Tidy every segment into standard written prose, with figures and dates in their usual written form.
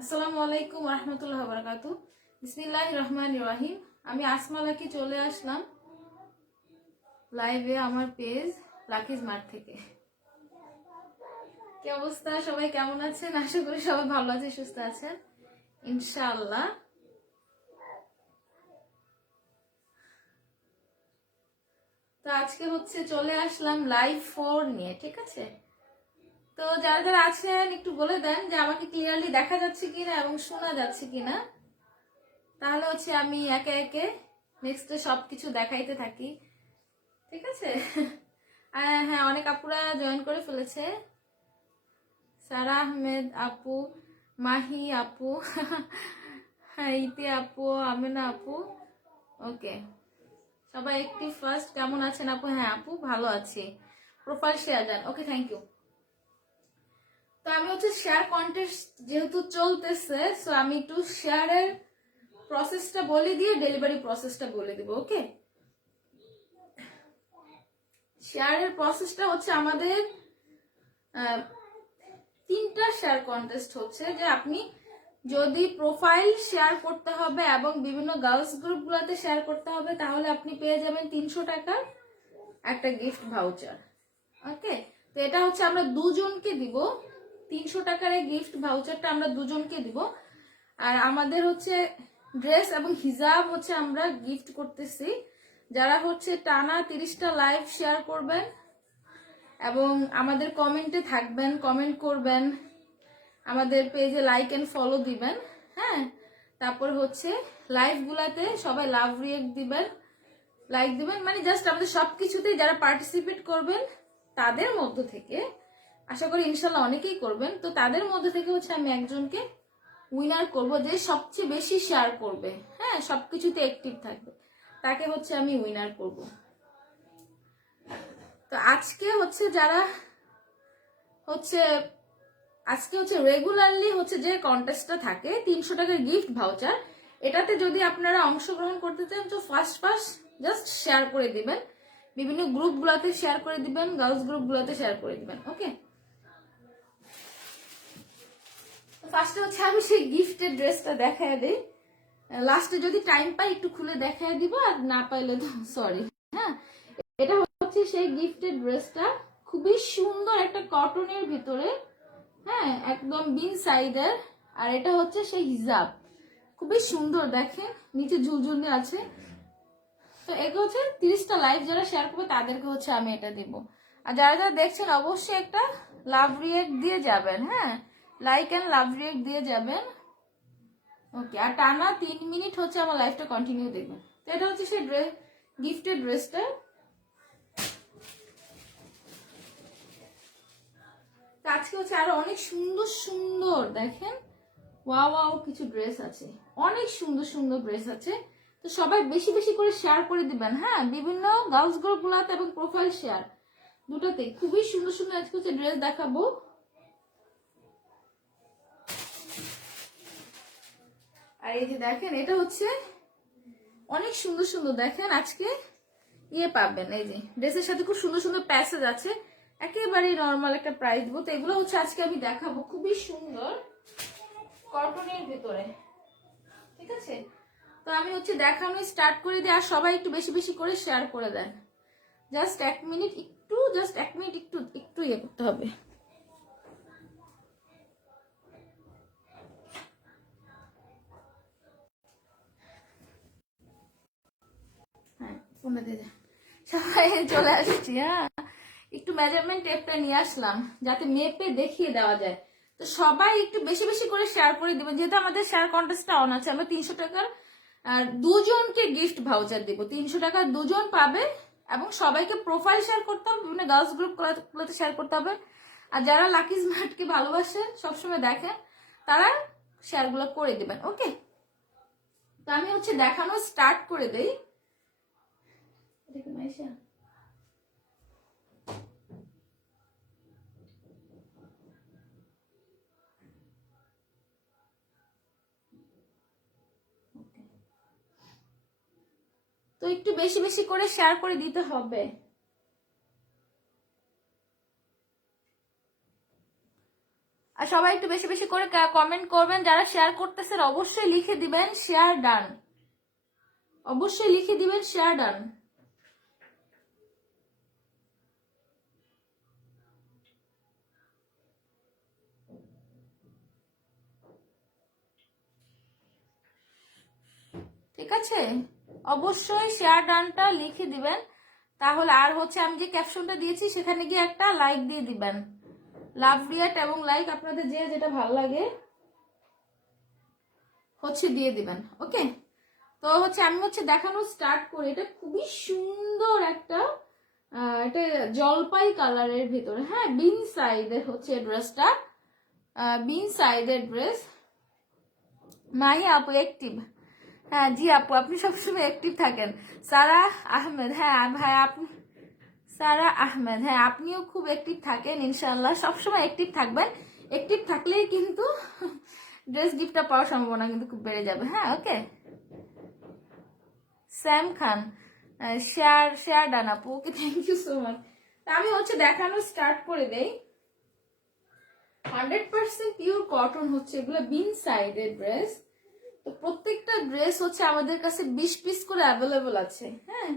আসসালামু আলাইকুম রহমতুল্লাহ বারাকাতু। বিসমিল্লাহির রহমানির রহিম। আমি আসমা লাকি চলে আসলাম লাইভে আমার পেজ লাকিজ মার্ট থেকে। কি অবস্থা, সবাই কেমন আছেন? আশা করি সবাই ভালো আছে, সুস্থ আছেন ইনশাআল্লাহ। তো আজকে চলে আসলাম লাইভ 4 নিয়ে, ঠিক আছে? তো যারা যারা আছেন একটু বলে দেন যে আমাকে ক্লিয়ারলি দেখা যাচ্ছে কিনা এবং শোনা যাচ্ছে কিনা, তাহলে আমি একে একে নেক্সটে সবকিছু দেখাইতে থাকি, ঠিক আছে? হ্যাঁ, অনেক আপুরা জয়েন করে ফেলেছে। সারা আহমেদ আপু, মাহি আপু, ইতি আপু, আমিনা আপু, ওকে, সবাই একটি ফার্স্ট কেমন আছেন আপু? হ্যাঁ আপু ভালো আছি, প্রোফাইল শেয়ার দেন, ওকে, থ্যাংক ইউ। তো আমি শেয়ার কন্টেস্ট যেহেতু চলতেছে, সো আমি একটু শেয়ারের প্রসেসটা বলে দিয়ে ডেলিভারি প্রসেসটা বলে দিব, ওকে? শেয়ারের প্রসেসটা আমাদের 3টা শেয়ার কন্টেস্ট হচ্ছে যে আপনি যদি প্রোফাইল শেয়ার করতে হবে এবং বিভিন্ন গার্লস গ্রুপগুলোতে শেয়ার করতে হবে, তাহলে আপনি পেয়ে যাবেন 300 টাকার একটা গিফট ভাউচার, ওকে? তো এটা আমরা দুজনকে দিব, 300 টাকার এই গিফট ভাউচারটা আমরা দুজনকে দিব। আর আমাদের ড্রেস এবং হিজাব আমরা গিফট করতেছি যারা টানা 30টা লাইভ শেয়ার করবেন এবং আমাদের কমেন্টে থাকবেন, কমেন্ট করবেন, আমাদের পেজে লাইক এন্ড ফলো দিবেন, হ্যাঁ? তারপর লাইভ গুলাতে সবাই লাভ রিয়েক্ট দিবেন, লাইক দিবেন, মানে জাস্ট আমাদের সবকিছুতেই যারা পার্টিসিপেট করবেন তাদের মধ্য থেকে, আশা করি ইনশাল্লাহ অনেকেই করবেন, তো তাদের মধ্যে থেকে আমি একজনকে উইনার করব যে সবচেয়ে বেশি শেয়ার করবে, হ্যাঁ, সবকিছুতে অ্যাক্টিভ থাকবে, তাকে আমি উইনার করব। তো আজকে যারা আজকে রেগুলারলি যে কন্টেস্টটা থাকে 300 টাকার গিফট ভাউচার, এটাতে যদি আপনারা অংশগ্রহণ করতে চান তো ফার্স্ট জাস্ট শেয়ার করে দিবেন, বিভিন্ন গ্রুপগুলোতে শেয়ার করে দিবেন, গার্লস গ্রুপগুলোতে শেয়ার করে দিবেন, ওকে? ফার্স্টে আমি সেই গিফটের ড্রেসটা দেখায় দিই, লাস্টে যদি টাইম পাই একটু খুলে দেখায় দিব, আর না পাইলে তো সরি, হ্যাঁ? এটা সেই গিফটের ড্রেসটা, খুবই সুন্দর একটা কটনের ভিতরে, হ্যাঁ, একদম বিন সাইডের, আর এটা সেই হিজাব, খুবই সুন্দর, দেখেন নিচে ঝুলঝুলি আছে। তো এগুলো 30টা লাইভ যারা শেয়ার করবে তাদেরকে আমি এটা দিব। আর যারা যারা দেখছেন অবশ্যই একটা লাভ রিয়েক্ট দিয়ে যাবেন, হ্যাঁ, লাইক এন্ড লাভ রিয়েক্ট দিয়ে যাবেন, ওকে? আর টানা 3 মিনিট আমার লাইফটা কন্টিনিউ দেখবেন। তো এটা সেই গিফটের ড্রেসটা। আজকে আরো অনেক সুন্দর সুন্দর, দেখেন, ওয়াও কিছু ড্রেস আছে, অনেক সুন্দর সুন্দর ড্রেস আছে। তো সবাই বেশি বেশি করে শেয়ার করে দিবেন, হ্যাঁ, বিভিন্ন গার্লস গ্রুপ গুলাতে এবং প্রোফাইল শেয়ার দুটাতে খুবই সুন্দর সুন্দর আজকে ড্রেস দেখাবো। আর এই যে দেখেন, এটা অনেক সুন্দর সুন্দর, দেখেন আজকে পাবেন, এই যে ড্রেসের সাথে খুব সুন্দর সুন্দর প্যাসেজ আছে, একেবারে নর্মাল একটা প্রাইস দিব। তো এগুলো আজকে আমি দেখাবো, খুবই সুন্দর কটনের ভিতরে, ঠিক আছে? তো আমি দেখানো স্টার্ট করে দিই, আর সবাই একটু বেশি বেশি করে শেয়ার করে দেন। জাস্ট 1 মিনিট একটু একটু ইয়ে করতে হবে। হ্যাঁ, ফোনটা দিয়ে দেন, সবাই চলে আসছি। হ্যাঁ, একটু মেজারমেন্ট টেপটা নিয়ে আসলাম যাতে মেপে দেখিয়ে দেওয়া যায়। তো সবাই একটু বেশি বেশি করে শেয়ার করে দিবেন, যেহেতু আমাদের শেয়ার কন্টেস্টটা অন আছে। আমরা 300 টাকার আর দুজনকে গিফট ভাউচার দিব, 300 টাকা দুজন পাবে, এবং সবাইকে প্রোফাইল শেয়ার করতে হবে, বিভিন্ন গার্লস গ্রুপ গুলোতে শেয়ার করতে হবে। আর যারা লাকি স্মার্টকে ভালোবাসেন, সবসময় দেখেন, তারা শেয়ার গুলো করে দিবেন, ওকে? তো আমি দেখানো স্টার্ট করে দেই। তো একটু বেশি বেশি করে শেয়ার করে দিতে হবে। আর সবাই একটু বেশি বেশি করে কমেন্ট করবেন, যারা শেয়ার করতেছেন অবশ্যই লিখে দিবেন শেয়ার ডান, অবশ্যই লিখে দিবেন শেয়ার ডান। ঠিক আছে, অবশ্যই শেয়ার ডানটা লিখে দিবেন। তাহলে আর হচ্ছে আমি যে ক্যাপশনটা দিয়েছি সেখানে গিয়ে একটা লাইক দিয়ে দিবেন, লাভ রিয়াক্ট এবং লাইক আপনাদের যে যেটা ভালো লাগে হচ্ছে দিয়ে দিবেন। ওকে, তো হচ্ছে আমি হচ্ছে দেখানো স্টার্ট করি। এটা খুবই সুন্দর একটা এটা জলপাই কালারের ভিতরে, হ্যাঁ বিন সাইডের হচ্ছে ড্রেসটা, বিন সাইডের ড্রেস। মাহি আপু অ্যাক্টিভ, হ্যাঁ জি আপু আপনি সবসময় অ্যাক্টিভ থাকেন। সারা আহমেদ, হ্যাঁ ভাই আপনি, সারা আহমেদ, হ্যাঁ আপনিও খুব অ্যাক্টিভ থাকেন, ইনশাল্লাহ সবসময় অ্যাক্টিভ থাকবেন। অ্যাক্টিভ থাকলেই কিন্তু ড্রেস গিফটটা পাওয়ার সম্ভাবনা কিন্তু খুব বেড়ে যাবে। হ্যাঁ ওকে, স্যাম খান শেয়ার ডান আপু, okay thank you so much. তা আমি হচ্ছে দেখানো স্টার্ট করে দেই। 100% পিওর কটন হচ্ছে এগুলো, বিন সাইডের ড্রেস। তো প্রত্যেকটা ড্রেস হচ্ছে আমাদের কাছে 20 পিস করে অ্যাভেলেবল আছে। হ্যাঁ,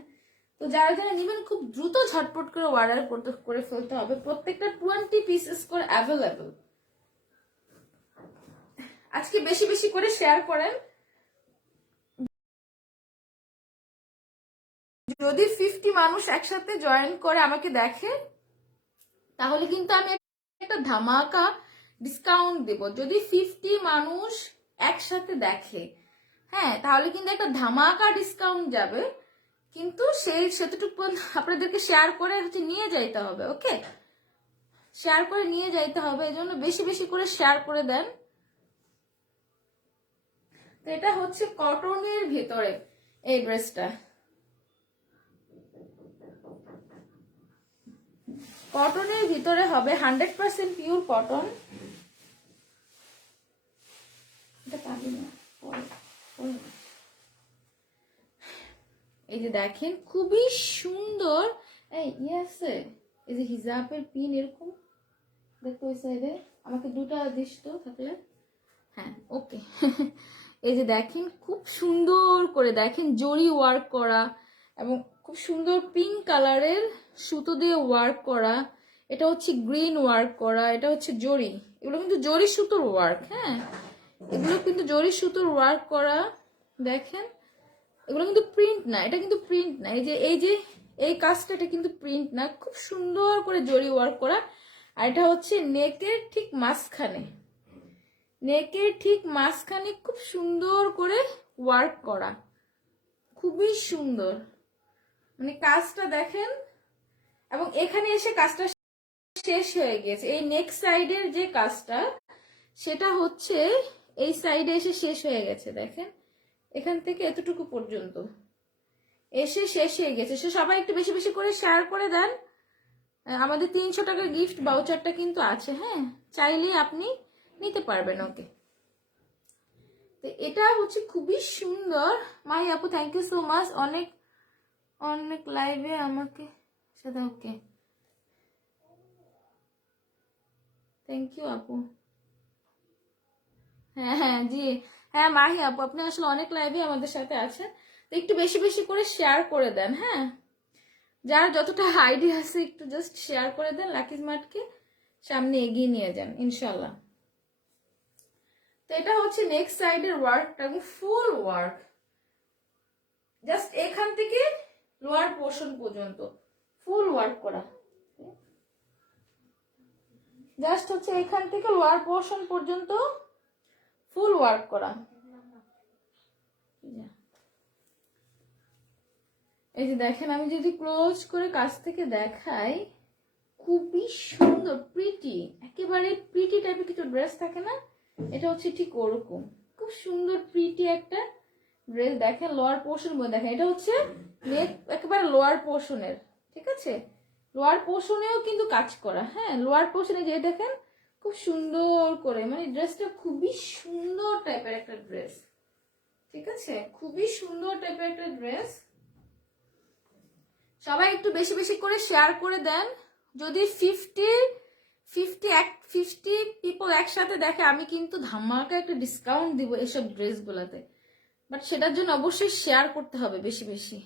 তো যারা যারা নেবেন খুব দ্রুত ঝটপট করে অর্ডার করে ফেলতে হবে। প্রত্যেকটা 20 পিসেস করে অ্যাভেলেবল। আজকে বেশি বেশি করে শেয়ার করেন। যদি 50 মানুষ একসাথে জয়েন করে আমাকে দেখে তাহলে কিন্তু আমি একটা ধামাকা ডিসকাউন্ট দেব। যদি 50 মানুষ একসাথে দেখে, হ্যাঁ তাহলে কিন্তু একটা ধামাকা ডিসকাউন্ট যাবে। কিন্তু সেতটুকু আপনাদেরকে শেয়ার করে হচ্ছে নিয়ে যাইতে হবে। ওকে, শেয়ার করে নিয়ে যাইতে হবে, এই জন্য বেশি বেশি করে শেয়ার করে দেন। তো এটা হচ্ছে কটনের ভেতরে এই ড্রেসটা, কটনের ভিতরে হবে, 100% পিওর কটন। এটা পাবি না, এই যে দেখেন খুবই সুন্দর। এই আছে এই যে হিজাবের পিন এরকম দেখো ওই সাইডে, আমাকে দুটো দিস তো থাকলে। হ্যাঁ ওকে এই যে দেখেন খুব সুন্দর করে দেখেন জরি ওয়ার্ক করা এবং খুব সুন্দর পিঙ্ক কালারের সুতো দিয়ে ওয়ার্ক করা। এটা হচ্ছে গ্রিন ওয়ার্ক করা, এটা হচ্ছে জরি, এগুলো কিন্তু জরি সুতোর ওয়ার্ক। হ্যাঁ এগুলো কিন্তু জরি সুতোর ওয়ার্ক করা। দেখেন এগুলো কিন্তু প্রিন্ট না, এটা কিন্তু প্রিন্ট না। এই যে এই কাজটা এটা কিন্তু প্রিন্ট না, খুব সুন্দর করে জরি ওয়ার্ক করা। আর এটা হচ্ছে নেকের ঠিক মাঝখানে, নেকের ঠিক মাঝখানে খুব সুন্দর করে ওয়ার্ক করা, খুবই সুন্দর। মানে কাজটা দেখেন, এবং এখানে এসে কাজটা শেষ হয়ে গেছে। এই নেক সাইডের যে কাজটা সেটা হচ্ছে এই সাইডে এসে শেষ হয়ে গেছে। দেখেন এখান থেকে এতটুকু পর্যন্ত এসে শেষ হয়ে গেছে। সে সবাই একটু বেশি বেশি করে শেয়ার করে দেন। আমাদের 300 টাকার গিফট ভাউচারটা কিন্তু আছে, হ্যাঁ চাইলে আপনি নিতে পারবেন। ওকে, তো এটা হচ্ছে খুবই সুন্দর। মাহি আপু থ্যাংক ইউ সো মাচ, অনেক অনেক লাইভে আমাকে সাথে। ওকে থ্যাংক ইউ আপু। হ্যাঁ হ্যাঁ জি, হ্যাঁ মাহি আপু আপনি আসলে অনেক লাইভে আমাদের সাথে আছেন, তো একটু বেশি বেশি করে শেয়ার করে দেন। হ্যাঁ যার যতটা আইডিয়া আছে একটু জাস্ট শেয়ার করে দেন, লাকি স্মার্টকে সামনে এগিয়ে নিয়ে যান ইনশাল্লাহ। তো এটা হচ্ছে নেক্সট সাইডের ওয়ার্কটা এবং ফুল ওয়ার্ক, জাস্ট এখান থেকে লোয়ার পোর্শন পর্যন্ত ফুল ওয়ার্ক করা। জাস্ট হচ্ছে এখান থেকে লোয়ার পোর্শন পর্যন্ত ফুল ওয়ার্ক করা। এই যে দেখেন আমি যদি ক্লোজ করে কাছ থেকে দেখাই, খুবই সুন্দর প্রিটি, একেবারে প্রিটি টাইপের কিছু ড্রেস থাকে না, এটা হচ্ছে ঠিক ওরকম খুব সুন্দর প্রিটি একটা ড্রেস। দেখেন লোয়ার পোর্শন দেখেন, এটা হচ্ছে নেক একেবারে লোয়ার পোর্শনের, ঠিক আছে লোয়ার পোর্শনেও কিন্তু কাজ করা। হ্যাঁ লোয়ার পোর্শনে যে দেখেন খুব সুন্দর করে, মানে ড্রেসটা খুবই সুন্দর টাইপের একটা ড্রেস, ঠিক আছে খুবই সুন্দর টাইপের একটা ড্রেস। সবাই একটু বেশি বেশি করে শেয়ার করে দেন। যদি 50 পিপল একসাথে দেখে, আমি কিন্তু ধামাকা একটা ডিসকাউন্ট দিব এসব ড্রেসগুলোতে, বাট সেটার জন্য অবশ্যই শেয়ার করতে হবে বেশি বেশি,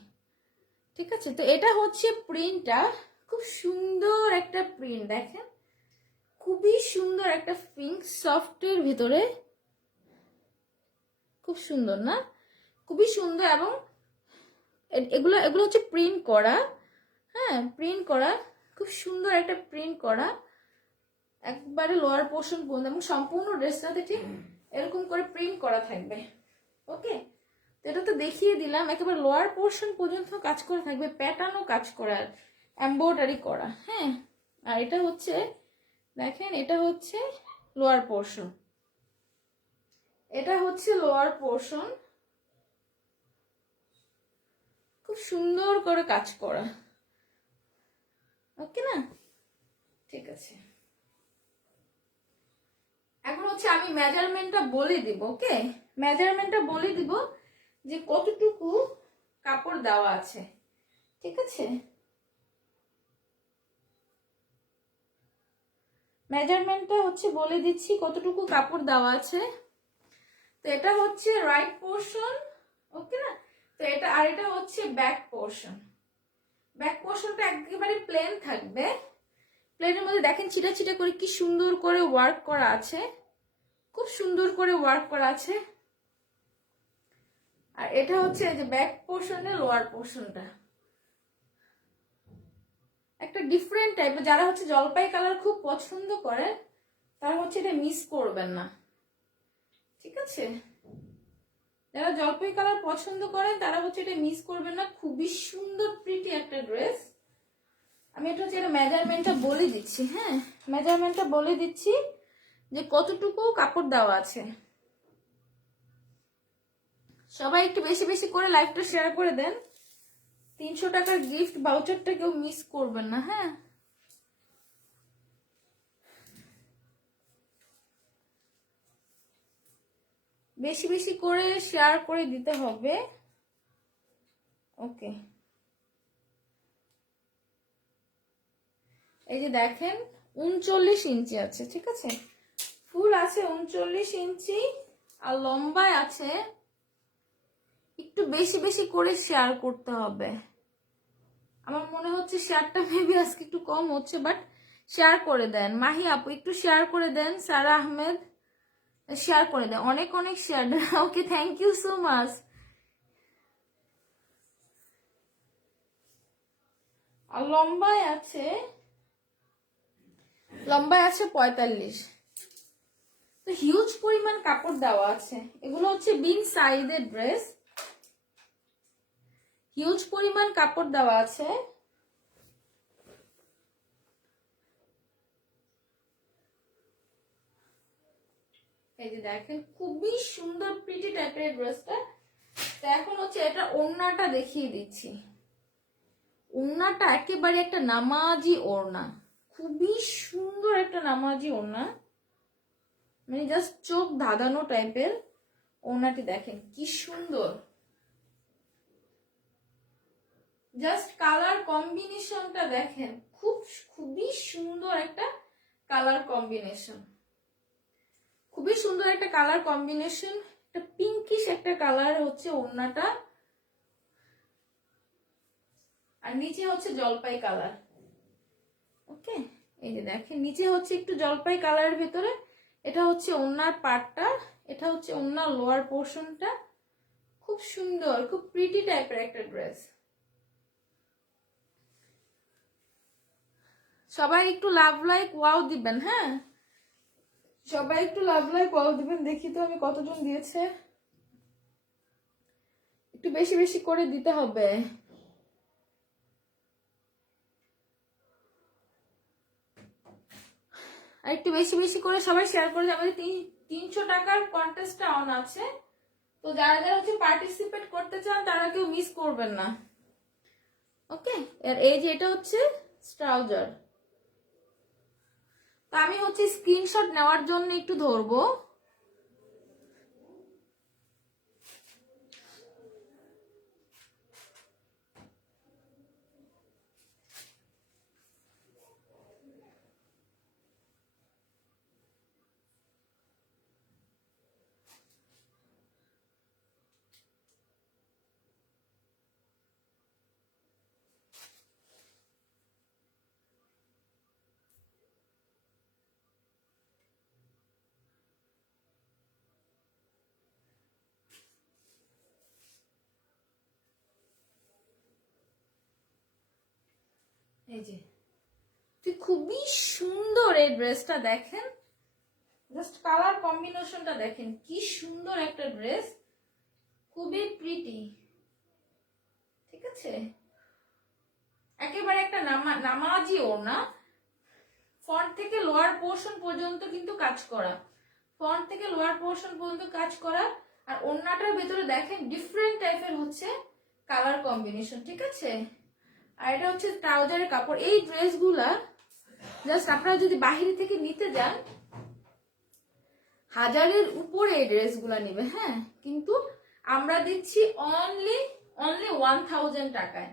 ঠিক আছে? তো এটা হচ্ছে প্রিন্টটা, খুব সুন্দর একটা প্রিন্ট, দেখেন খুবই সুন্দর একটা পিঙ্ক সফটের ভিতরে, খুব সুন্দর না? খুবই সুন্দর। এবং এগুলো এগুলো হচ্ছে প্রিন্ট করা, হ্যাঁ প্রিন্ট করা, খুব সুন্দর একটা প্রিন্ট করা একবারে লোয়ার পোর্শন পর্যন্ত, এবং সম্পূর্ণ ড্রেসটাতে ঠিক এরকম করে প্রিন্ট করা থাকবে। ওকে, তো এটা তো দেখিয়ে দিলাম, একেবারে লোয়ার পোর্শন পর্যন্ত কাজ করা থাকবে, প্যাটার্নও কাজ করা, এমব্রয়ডারি করা। হ্যাঁ, আর এটা হচ্ছে দেখেন, এটা হচ্ছে লোয়ার পোর্শন, এটা হচ্ছে লোয়ার পোর্শন, খুব সুন্দর করে কাজ করা। ওকে না? ঠিক আছে, এখন হচ্ছে আমি মেজারমেন্টটা বলে দিব। ওকে, মেজারমেন্টটা বলে দিব যে কতটুকু কাপড় দেওয়া আছে, ঠিক আছে? মেজারমেন্টটা হচ্ছে বলে দিচ্ছি কতটুকু কাপড় দেওয়া আছে। তো এটা হচ্ছে রাইট পোর্শন, ওকে না? তো এটা, আর এটা হচ্ছে ব্যাক পোর্শন। ব্যাক পোর্শনটা একেবারে প্লেন থাকবে, প্লেনের মধ্যে দেখেন ছিটা ছিটা করে কি সুন্দর করে ওয়ার্ক করা আছে, খুব সুন্দর করে ওয়ার্ক করা আছে। আর এটা হচ্ছে যে ব্যাক পোর্শনের লোয়ার পোর্শনটা একটা ডিফারেন্ট টাইপের, যারা হচ্ছে জলপাই কালার খুব পছন্দ করে তারা হচ্ছে এটা মিস করবেন না, ঠিক আছে? যারা জলপাই কালার পছন্দ করেন তারা হচ্ছে এটা মিস করবেন না, খুবই সুন্দর প্রিটি একটা ড্রেস। আমি এটা হচ্ছে এটা মেজারমেন্টটা বলে দিচ্ছি। হ্যাঁ, মেজারমেন্টটা বলে দিচ্ছি যে কতটুকু কাপড় দেওয়া আছে। সবাই একটু বেশি বেশি করে লাইভটা শেয়ার করে দেন, 300 টাকার গিফট ভাউচারটা কেউ মিস করবেন না। হ্যাঁ, বেশি বেশি করে শেয়ার করে দিতে হবে। ওকে, এই যে দেখেন 39 ইঞ্চি আছে, ঠিক আছে? ফুল আছে 39 ইঞ্চি, আর লম্বায় আছে, একটু বেশি বেশি করে শেয়ার করতে হবে। আমার মনে হচ্ছে শেয়ারটা মেবি আজকে একটু কম হচ্ছে, বাট শেয়ার করে দেন। মাহি আপু একটু শেয়ার করে দেন, সারা আহমেদ শেয়ার করে দেন, অনেক অনেক share. Okay, thank you so much. আর লম্বায় আছে 45। তো হিউজ পরিমাণ কাপড় দেওয়া আছে, এগুলো হচ্ছে বিগ সাইজের ড্রেস, হিউজ পরিমাণ কাপড় দেওয়া আছে। এই যে দেখেন খুবই সুন্দর প্রিটি টাইপের ড্রেসটা। তো এখন হচ্ছে এটা ওড়নাটা দেখিয়ে দিচ্ছি। ওড়নাটা একেবারে একটা নামাজি ওড়না, খুবই সুন্দর একটা নামাজি ওড়না, মানে জাস্ট চোখ ধাঁধানো টাইপের ওড়নাটি। দেখেন কি সুন্দর, জাস্ট কালার কম্বিনেশনটা দেখেন, খুবই সুন্দর একটা কালার কম্বিনেশন, খুবই সুন্দর একটা কালার কম্বিনেশন, একটা পিঙ্কিশ একটা কালার হচ্ছে ওড়নাটা, আর নিচে হচ্ছে জলপাই কালার। ওকে, এই যে দেখেন নিচে হচ্ছে একটু জলপাই কালারের ভেতরে, এটা হচ্ছে ওড়নার পার্টটা, এটা হচ্ছে ওড়নার লোয়ার পোর্শনটা। খুব সুন্দর, খুব প্রিটি টাইপের একটা ড্রেস। সবাই একটু লাভ লাইক ওয়াও দিবেন। হ্যাঁ, সবাই একটু লাভ লাইক ওয়াও দিবেন, দেখি তো আমি কতজন দিয়েছে, একটু বেশি বেশি করে দিতে হবে। আর একটু বেশি বেশি করে সবাই শেয়ার করে যাবে। 300 টাকার কন্টেস্টটা অন আছে, তো যারা যারা হচ্ছে পার্টিসিপেট করতে চান তারা কেউ মিস করবেন না। ওকে, আর এই যে এটা হচ্ছে ট্রাউজার। তো আমি হচ্ছে স্ক্রিনশট নেওয়ার জন্য একটু ধরবো। এই যে খুবই সুন্দর এই ড্রেসটা দেখেন, জাস্ট কালার কম্বিনেশনটা দেখেন কি সুন্দর একটা ড্রেস, খুবই প্রিটি। ঠিক আছে, একেবারে একটা নামাজি ওড়না, ফ্রন্ট থেকে লোয়ার পোর্শন পর্যন্ত কিন্তু কাজ করা, ফ্রন্ট থেকে লোয়ার পোর্শন পর্যন্ত কাজ করা। আর ওড়নাটার ভেতরে দেখেন ডিফারেন্ট টাইপের হচ্ছে কালার কম্বিনেশন। ঠিক আছে, আর এটা হচ্ছে ট্রাউজারের কাপড়। এই ড্রেসগুলা জাস্ট আপনারা যদি বাহিরে থেকে নিতে যান 1000-এর উপরে এই ড্রেসগুলা নেবে, হ্যাঁ, কিন্তু আমরা দিচ্ছি অনলি 1000 টাকায়,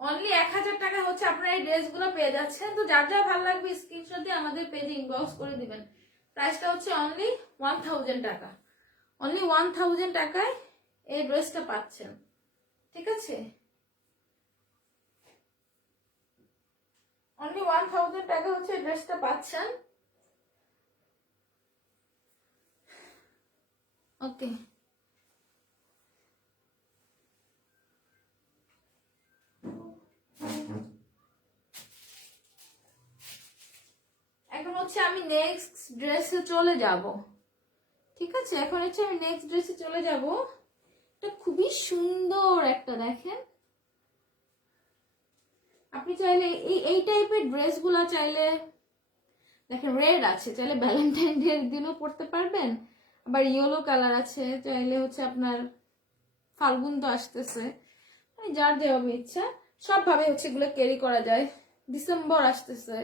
অনলি 1000 টাকা হচ্ছে আপনারা এই ড্রেসগুলো পেয়ে যাচ্ছেন। তো যার যা ভালো লাগবে স্ক্রিনশট দিয়ে আমাদের পেজে ইনবক্স করে দিবেন। প্রাইসটা হচ্ছে অনলি 1000 টাকা, অনলি 1000 টাকায় এই ড্রেসটা পাচ্ছেন। ঠিক আছে, অনলি 1000 টাকা হচ্ছে এই ড্রেসটা পাচ্ছেন। ওকে, এখন হচ্ছে আমি নেক্সট ড্রেসে চলে যাব। ঠিক আছে, এখন হচ্ছে আমি নেক্সট ড্রেসে চলে যাব। এটা খুবই সুন্দর একটা, দেখেন আপনি চাইলে এই টাইপের ড্রেসগুলা চাইলে দেখেন রেড আছে, চাইলে ভ্যালেন্টাইন ডে এর দিনও পরতে পারবেন। আবার ইয়েলো কালার আছে, চাইলে হচ্ছে আপনার ফাল্গুন তো আসতেছে, মানে যার যেভাবে ইচ্ছা সবভাবে হচ্ছে এগুলো ক্যারি করা যায়। ডিসেম্বর আসতেছে,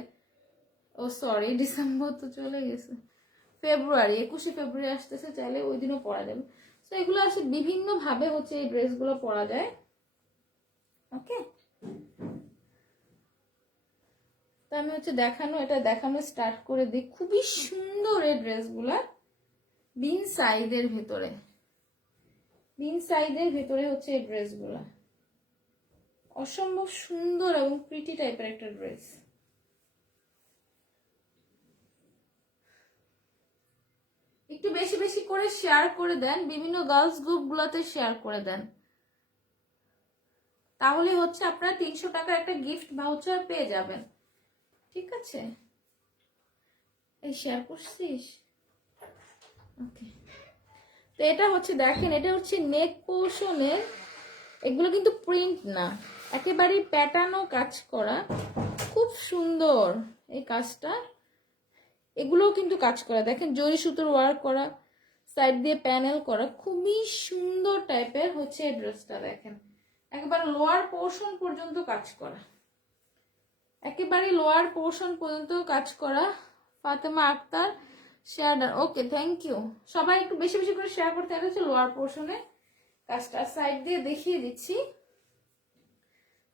ও সরি ডিসেম্বর তো চলে গেছে, ফেব্রুয়ারি 21শে ফেব্রুয়ারি আসতেছে, চাইলে ওই দিনও পরা যাবে। তো এগুলো আসলে বিভিন্ন ভাবে হচ্ছে এই ড্রেসগুলো পরা যায়। ওকে, তো আমি হচ্ছে দেখানো স্টার্ট করে দিই। খুবই সুন্দর এই ড্রেসগুলা, বিন সাইজের ভেতরে হচ্ছে এই ড্রেসগুলা, অসম্ভব সুন্দর এবং প্রিটি টাইপের একটা ড্রেস। একটু বেশি বেশি করে শেয়ার করে দেন, বিভিন্ন গার্লস গ্রুপ গুলাতে শেয়ার করে দেন, তাহলে হচ্ছে আপনারা 300 টাকার একটা গিফট ভাউচার পেয়ে যাবেন। ঠিক আছে, এই শেয়ার করছিস। ওকে, তো এটা হচ্ছে দেখেন, এটা হচ্ছে নেক পোর্শনের, এগুলো কিন্তু প্রিন্ট না, একেবারেই প্যাটার্নও কাজ করা, খুব সুন্দর এই কাজটা। এগুলোও কিন্তু কাজ করা, দেখেন জরি সুতোর ওয়ার্ক করা, সাইড দিয়ে প্যানেল করা, খুবই সুন্দর টাইপের হচ্ছে এই ড্রেসটা। দেখেন একেবারে লোয়ার পোর্শন পর্যন্ত কাজ করা, একেবারে লোয়ার পোর্শন পর্যন্ত কাজ করা। Fatema Akter share, okay thank you. সবাই একটু বেশি বেশি করে শেয়ার করতে হচ্ছে লোয়ার পোর্শনে কাজটা। সাইড দিয়ে দেখিয়ে দিচ্ছি,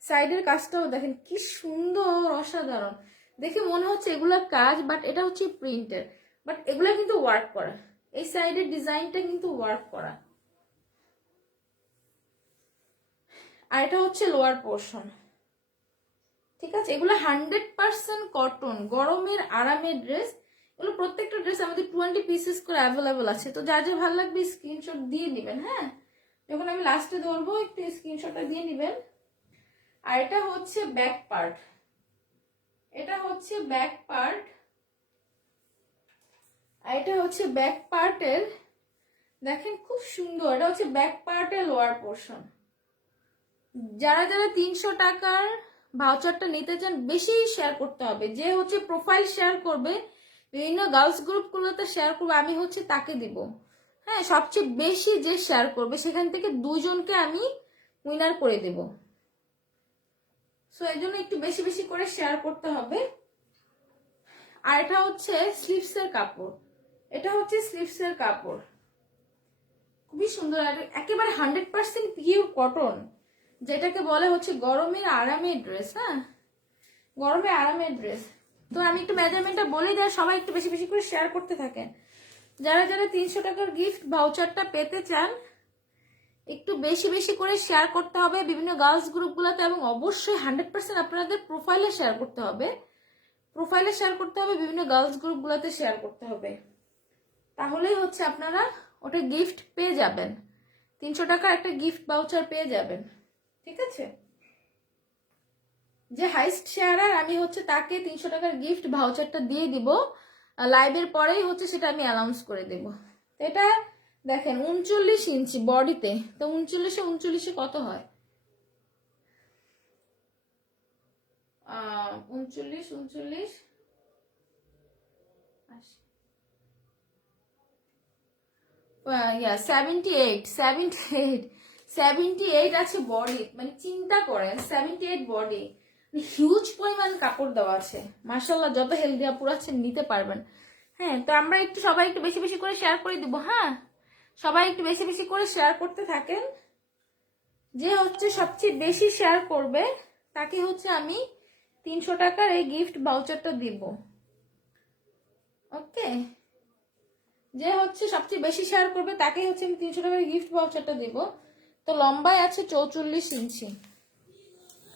সাইডের কাজটাও দেখেন কি সুন্দর, অসাধারণ। দেখে মনে হচ্ছে এগুলোর কাজ, বাট এটা হচ্ছে প্রিন্টের, বাট এগুলো কিন্তু ওয়ার্ক করা, এই সাইডের ডিজাইনটা কিন্তু ওয়ার্ক করা। আর এটা হচ্ছে লোয়ার পোর্শন। ঠিক আছে, এগুলো 100% কটন, গরমের আরামের ড্রেস। এগুলো প্রত্যেকটা ড্রেস আমাদের 20 পিসেস করে অ্যাভেলেবল আছে। তো যার যা ভালো লাগবে স্ক্রিনশট দিয়ে দিবেন, হ্যাঁ, যখন আমি লাস্টে ধরবো একটু স্ক্রিনশটটা দিয়ে নিবেন। আর এটা হচ্ছে ব্যাক পার্ট, এটা হচ্ছে ব্যাক পার্ট, আর এটা হচ্ছে ব্যাক পার্টের, দেখেন খুব সুন্দর, এটা হচ্ছে ব্যাক পার্টের লোয়ার পোর্শন। যারা যারা 300 টাকার ভাউচারটা নিতে চান বেশি শেয়ার করতে হবে, যে হচ্ছে প্রোফাইল শেয়ার করবে, বিভিন্ন গার্লস গ্রুপগুলোতে শেয়ার করবে, আমি হচ্ছে তাকে দিব, হ্যাঁ, সবচেয়ে বেশি যে শেয়ার করবে সেখান থেকে 2 জনকে আমি উইনার করে দেব। সো এই জন্য একটু বেশি বেশি করে শেয়ার করতে হবে। আর এটা হচ্ছে স্লিভসের কাপড়, এটা হচ্ছে স্লিভসের কাপড়, খুবই সুন্দর, আর একেবারে 100% পিওর কটন, যেটাকে বলে হচ্ছে গরমের আরামের ড্রেস। হ্যাঁ, গরমের আরামের ড্রেস। তো আমি একটু মেজারমেন্টটা বলে দেয়, সবাই একটু বেশি বেশি করে শেয়ার করতে থাকেন। যারা যারা 300 টাকার গিফট ভাউচারটা পেতে চান একটু বেশি বেশি করে শেয়ার করতে হবে বিভিন্ন গার্লস গ্রুপগুলোতে, এবং অবশ্যই 100% আপনাদের প্রোফাইলে শেয়ার করতে হবে, প্রোফাইলে শেয়ার করতে হবে, বিভিন্ন গার্লস গ্রুপগুলোতে শেয়ার করতে হবে, তাহলেই হচ্ছে আপনারা ওটা গিফট পেয়ে যাবেন, 300 টাকার একটা গিফট ভাউচার পেয়ে যাবেন। ঠিক আছে, যে হাইস্ট শেয়ারার আমি হচ্ছে তাকে 300 টাকার গিফট ভাউচারটা দিয়ে দিব, লাইভের পরেই হচ্ছে সেটা আমি অ্যানাউন্স করে দেব। এটা দেখেন 39 ইঞ্চি বডিতে, তো 39 কত হয়, 39 78 আছে বডি, মানে চিন্তা করেন 78 বডি, হিউজ পরিমাণ কাপড় দেওয়া আছে। মাশাআল্লাহ, যত হেলদি আপুরা আছেন নিতে পারবেন। হ্যাঁ, তো আমরা সবাই একটু বেশি বেশি করে শেয়ার করে দিব। হ্যাঁ, সবাই একটু বেশি বেশি করে শেয়ার করতে থাকেন। যে হচ্ছে সবচেয়ে বেশি শেয়ার করবে তাকে হচ্ছে আমি 300 টাকার এই গিফট ভাউচারটা দিব। ওকে, যে হচ্ছে সবচেয়ে বেশি শেয়ার করবে তাকেই হচ্ছে আমি 300 টাকার গিফট ভাউচারটা দিব। তো লম্বায় আছে 44 ইঞ্চি।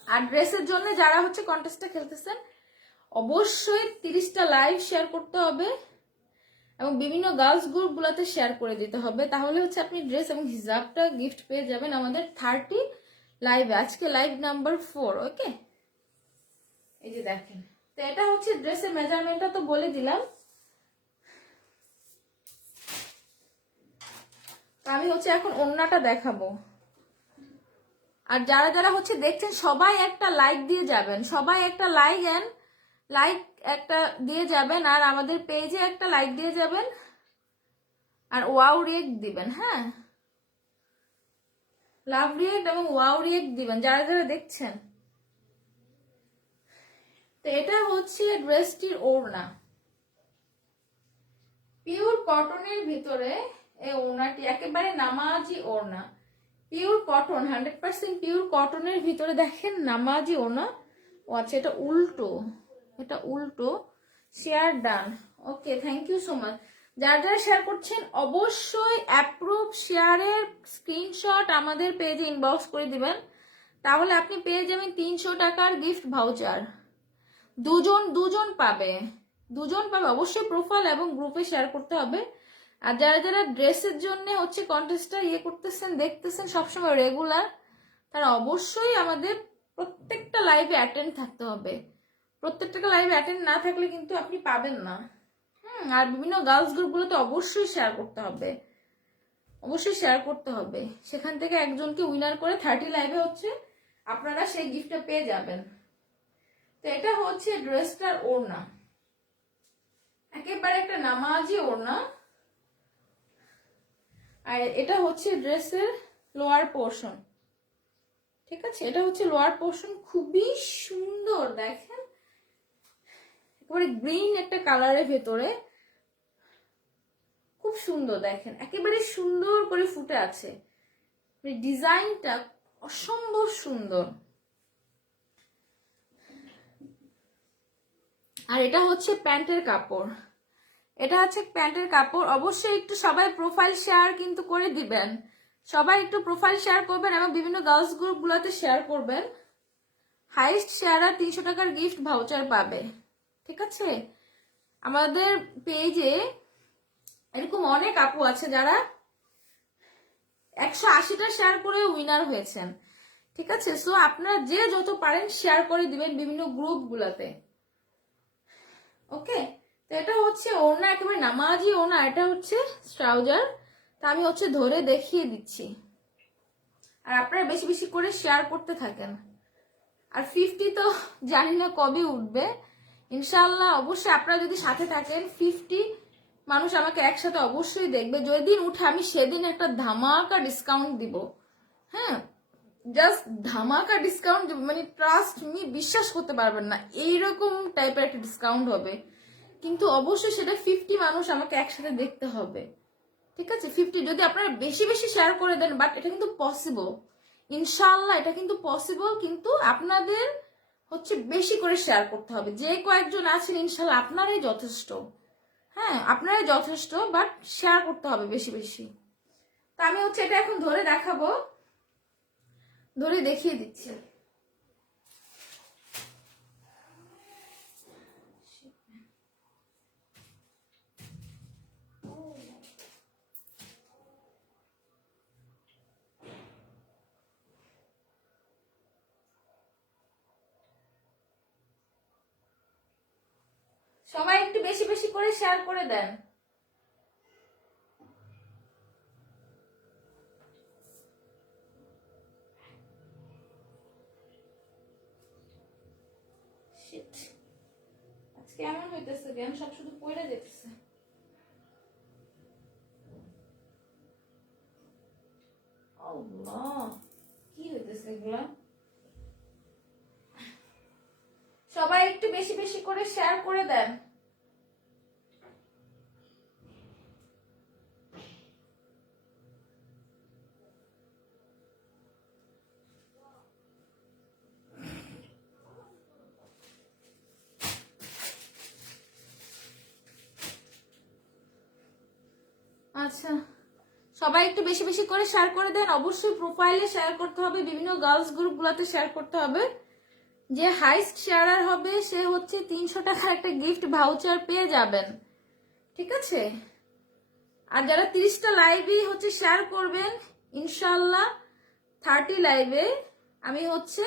আর ড্রেসের জন্য যারা হচ্ছে কন্টেস্টটা খেলতেছেন অবশ্যই 30টা লাইভ শেয়ার করতে হবে এবং বিভিন্ন গার্লস গ্রুপগুলোতে শেয়ার করে দিতে হবে, তাহলে হচ্ছে আপনি ড্রেস এবং হিজাবটা গিফট পেয়ে যাবেন আমাদের 30 লাইভে। আজকে লাইভ নাম্বার 4। ওকে, এই যে দেখেন, তো এটা হচ্ছে ড্রেসের মেজারমেন্টটা তো বলে দিলাম। আমি হচ্ছে এখন ওড়নাটা দেখাবো। আর যারা যারা হচ্ছে দেখছেন সবাই একটা লাইক দিয়ে যাবেন, সবাই একটা লাইক একটা দিয়ে যাবেন, আর আমাদের পেজে একটা লাইক দিয়ে যাবেন, আর ওয়াও রিয়েক্ট দিবেন। হ্যাঁ, লাভ রিয়েক্ট এবং ওয়াও রিয়েক্ট দিবেন যারা যারা দেখছেন। তো এটা হচ্ছে ড্রেসটির ওড়না, পিওর কটনের ভিতরে এই ওড়নাটি একেবারে নামাজি ওড়না, পিওর কটন, 100% পিওর কটনের ভিতরে দেখেন নামাজি ওড়না। ও আচ্ছা, এটা উল্টো, এটা উল্টো। Share done. Okay, thank you so much. যারা যারা শেয়ার করছেন অবশ্যই অ্যাপ্রুভ শেয়ারের স্ক্রিনশট আমাদের পেজে ইনবক্স করে দিবেন, তাহলে আপনি পেয়ে যাবেন 300 টাকার গিফট ভাউচার। দুজন পাবে, অবশ্যই প্রোফাইল এবং গ্রুপে শেয়ার করতে হবে। আর যারা যারা ড্রেসের জন্য হচ্ছে কন্টেস্টটা করতেছেন দেখতেছেন সবসময় রেগুলার, তারা অবশ্যই আমাদের প্রত্যেকটা লাইভে অ্যাটেন্ড থাকতে হবে। প্রত্যেকটা লাইভে অ্যাটেন্ড না থাকলে কিন্তু আপনি পাবেন না। আর বিভিন্ন গার্লস গ্রুপগুলোতে অবশ্যই শেয়ার করতে হবে, অবশ্যই শেয়ার করতে হবে। সেখান থেকে একজনকে উইনার করে 30 লাইভে হচ্ছে আপনারা সেই গিফটটা পেয়ে যাবেন। তো এটা হচ্ছে ড্রেসটার ওড়না, একেবারে একটা নামাজি ওড়না। আর এটা হচ্ছে ড্রেসের লোয়ার পোর্শন। ঠিক আছে, এটা হচ্ছে লোয়ার পোর্শন, খুবই সুন্দর দেখেন, একেবারে গ্রিন একটা কালারের ভেতরে, খুব সুন্দর দেখেন, একেবারে সুন্দর করে ফুটে আছে, ডিজাইনটা অসম্ভব সুন্দর। আর এটা হচ্ছে প্যান্টের কাপড়, এটা হচ্ছে প্যান্টের কাপড়। অবশ্যই একটু সবাই প্রোফাইল শেয়ার কিন্তু করে দিবেন, সবাই একটু প্রোফাইল শেয়ার করবেন এবং বিভিন্ন গার্লস গ্রুপগুলোতে শেয়ার করবেন। হাইস্ট শেয়ারার 300 টাকার গিফট ভাউচার পাবে। ঠিক আছে, আমাদের পেজে এরকম অনেক আপু আছে যারা 180টা শেয়ার করে উইনার হয়েছেন। ঠিক আছে, সো আপনারা যে যত পারেন শেয়ার করে দিবেন বিভিন্ন গ্রুপগুলোতে। ওকে, তো এটা হচ্ছে ওড়না, একেবারে নামাজি ওড়না। এটা হচ্ছে ট্রাউজার, তা আমি হচ্ছে ধরে দেখিয়ে দিচ্ছি, আর আপনারা বেশি বেশি করে শেয়ার করতে থাকেন। আর 50 তো জানি না কবে উঠবে, ইনশাল্লাহ অবশ্যই আপনারা যদি সাথে থাকেন 50 মানুষ আমাকে একসাথে অবশ্যই দেখবে। যেদিন উঠে আমি সেদিন একটা ধামাকা ডিসকাউন্ট দিব। হ্যাঁ, জাস্ট ধামাকা ডিসকাউন্ট, মানে ট্রাস্ট মি, বিশ্বাস করতে পারবেন না এইরকম টাইপের একটা ডিসকাউন্ট হবে। কিন্তু অবশ্যই সেটা 50 মানুষ আমাকে একসাথে দেখতে হবে। ঠিক আছে, 50 যদি আপনারা বেশি বেশি শেয়ার করে দেন, বাট এটা কিন্তু পসিবল, ইনশাল্লাহ এটা কিন্তু পসিবল, কিন্তু আপনাদের হচ্ছে বেশি করে শেয়ার করতে হবে। যে কয়েকজন আছেন ইনশাল্লাহ আপনারাই যথেষ্ট। হ্যাঁ, আপনারাই যথেষ্ট, বাট শেয়ার করতে হবে বেশি বেশি। তা আমি হচ্ছে এটা এখন ধরে দেখাবো, ধরে দেখিয়ে দিচ্ছি। সবাই একটু বেশি বেশি করে শেয়ার করে দেন। Shit. আজকে এমন হইতেছে কেন, সব শুধু পড়ে যেতেছে। আল্লাহ, কি হইতেছে এগুলা? সবাই একটু বেশি বেশি করে শেয়ার করে দেন। আচ্ছা, সবাই একটু বেশি বেশি করে শেয়ার করে দেন। অবশ্যই প্রোফাইলে শেয়ার করতে হবে, বিভিন্ন গার্লস গ্রুপগুলোতে শেয়ার করতে হবে। যে হাইস্ট শেয়ারার হবে সে হচ্ছে 300 টাকার একটা গিফট ভাউচার পেয়ে যাবেন, ঠিক আছে? আর যারা 30টা লাইভই হচ্ছে শেয়ার করবেন, ইনশাল্লাহ 30 লাইভে আমি হচ্ছে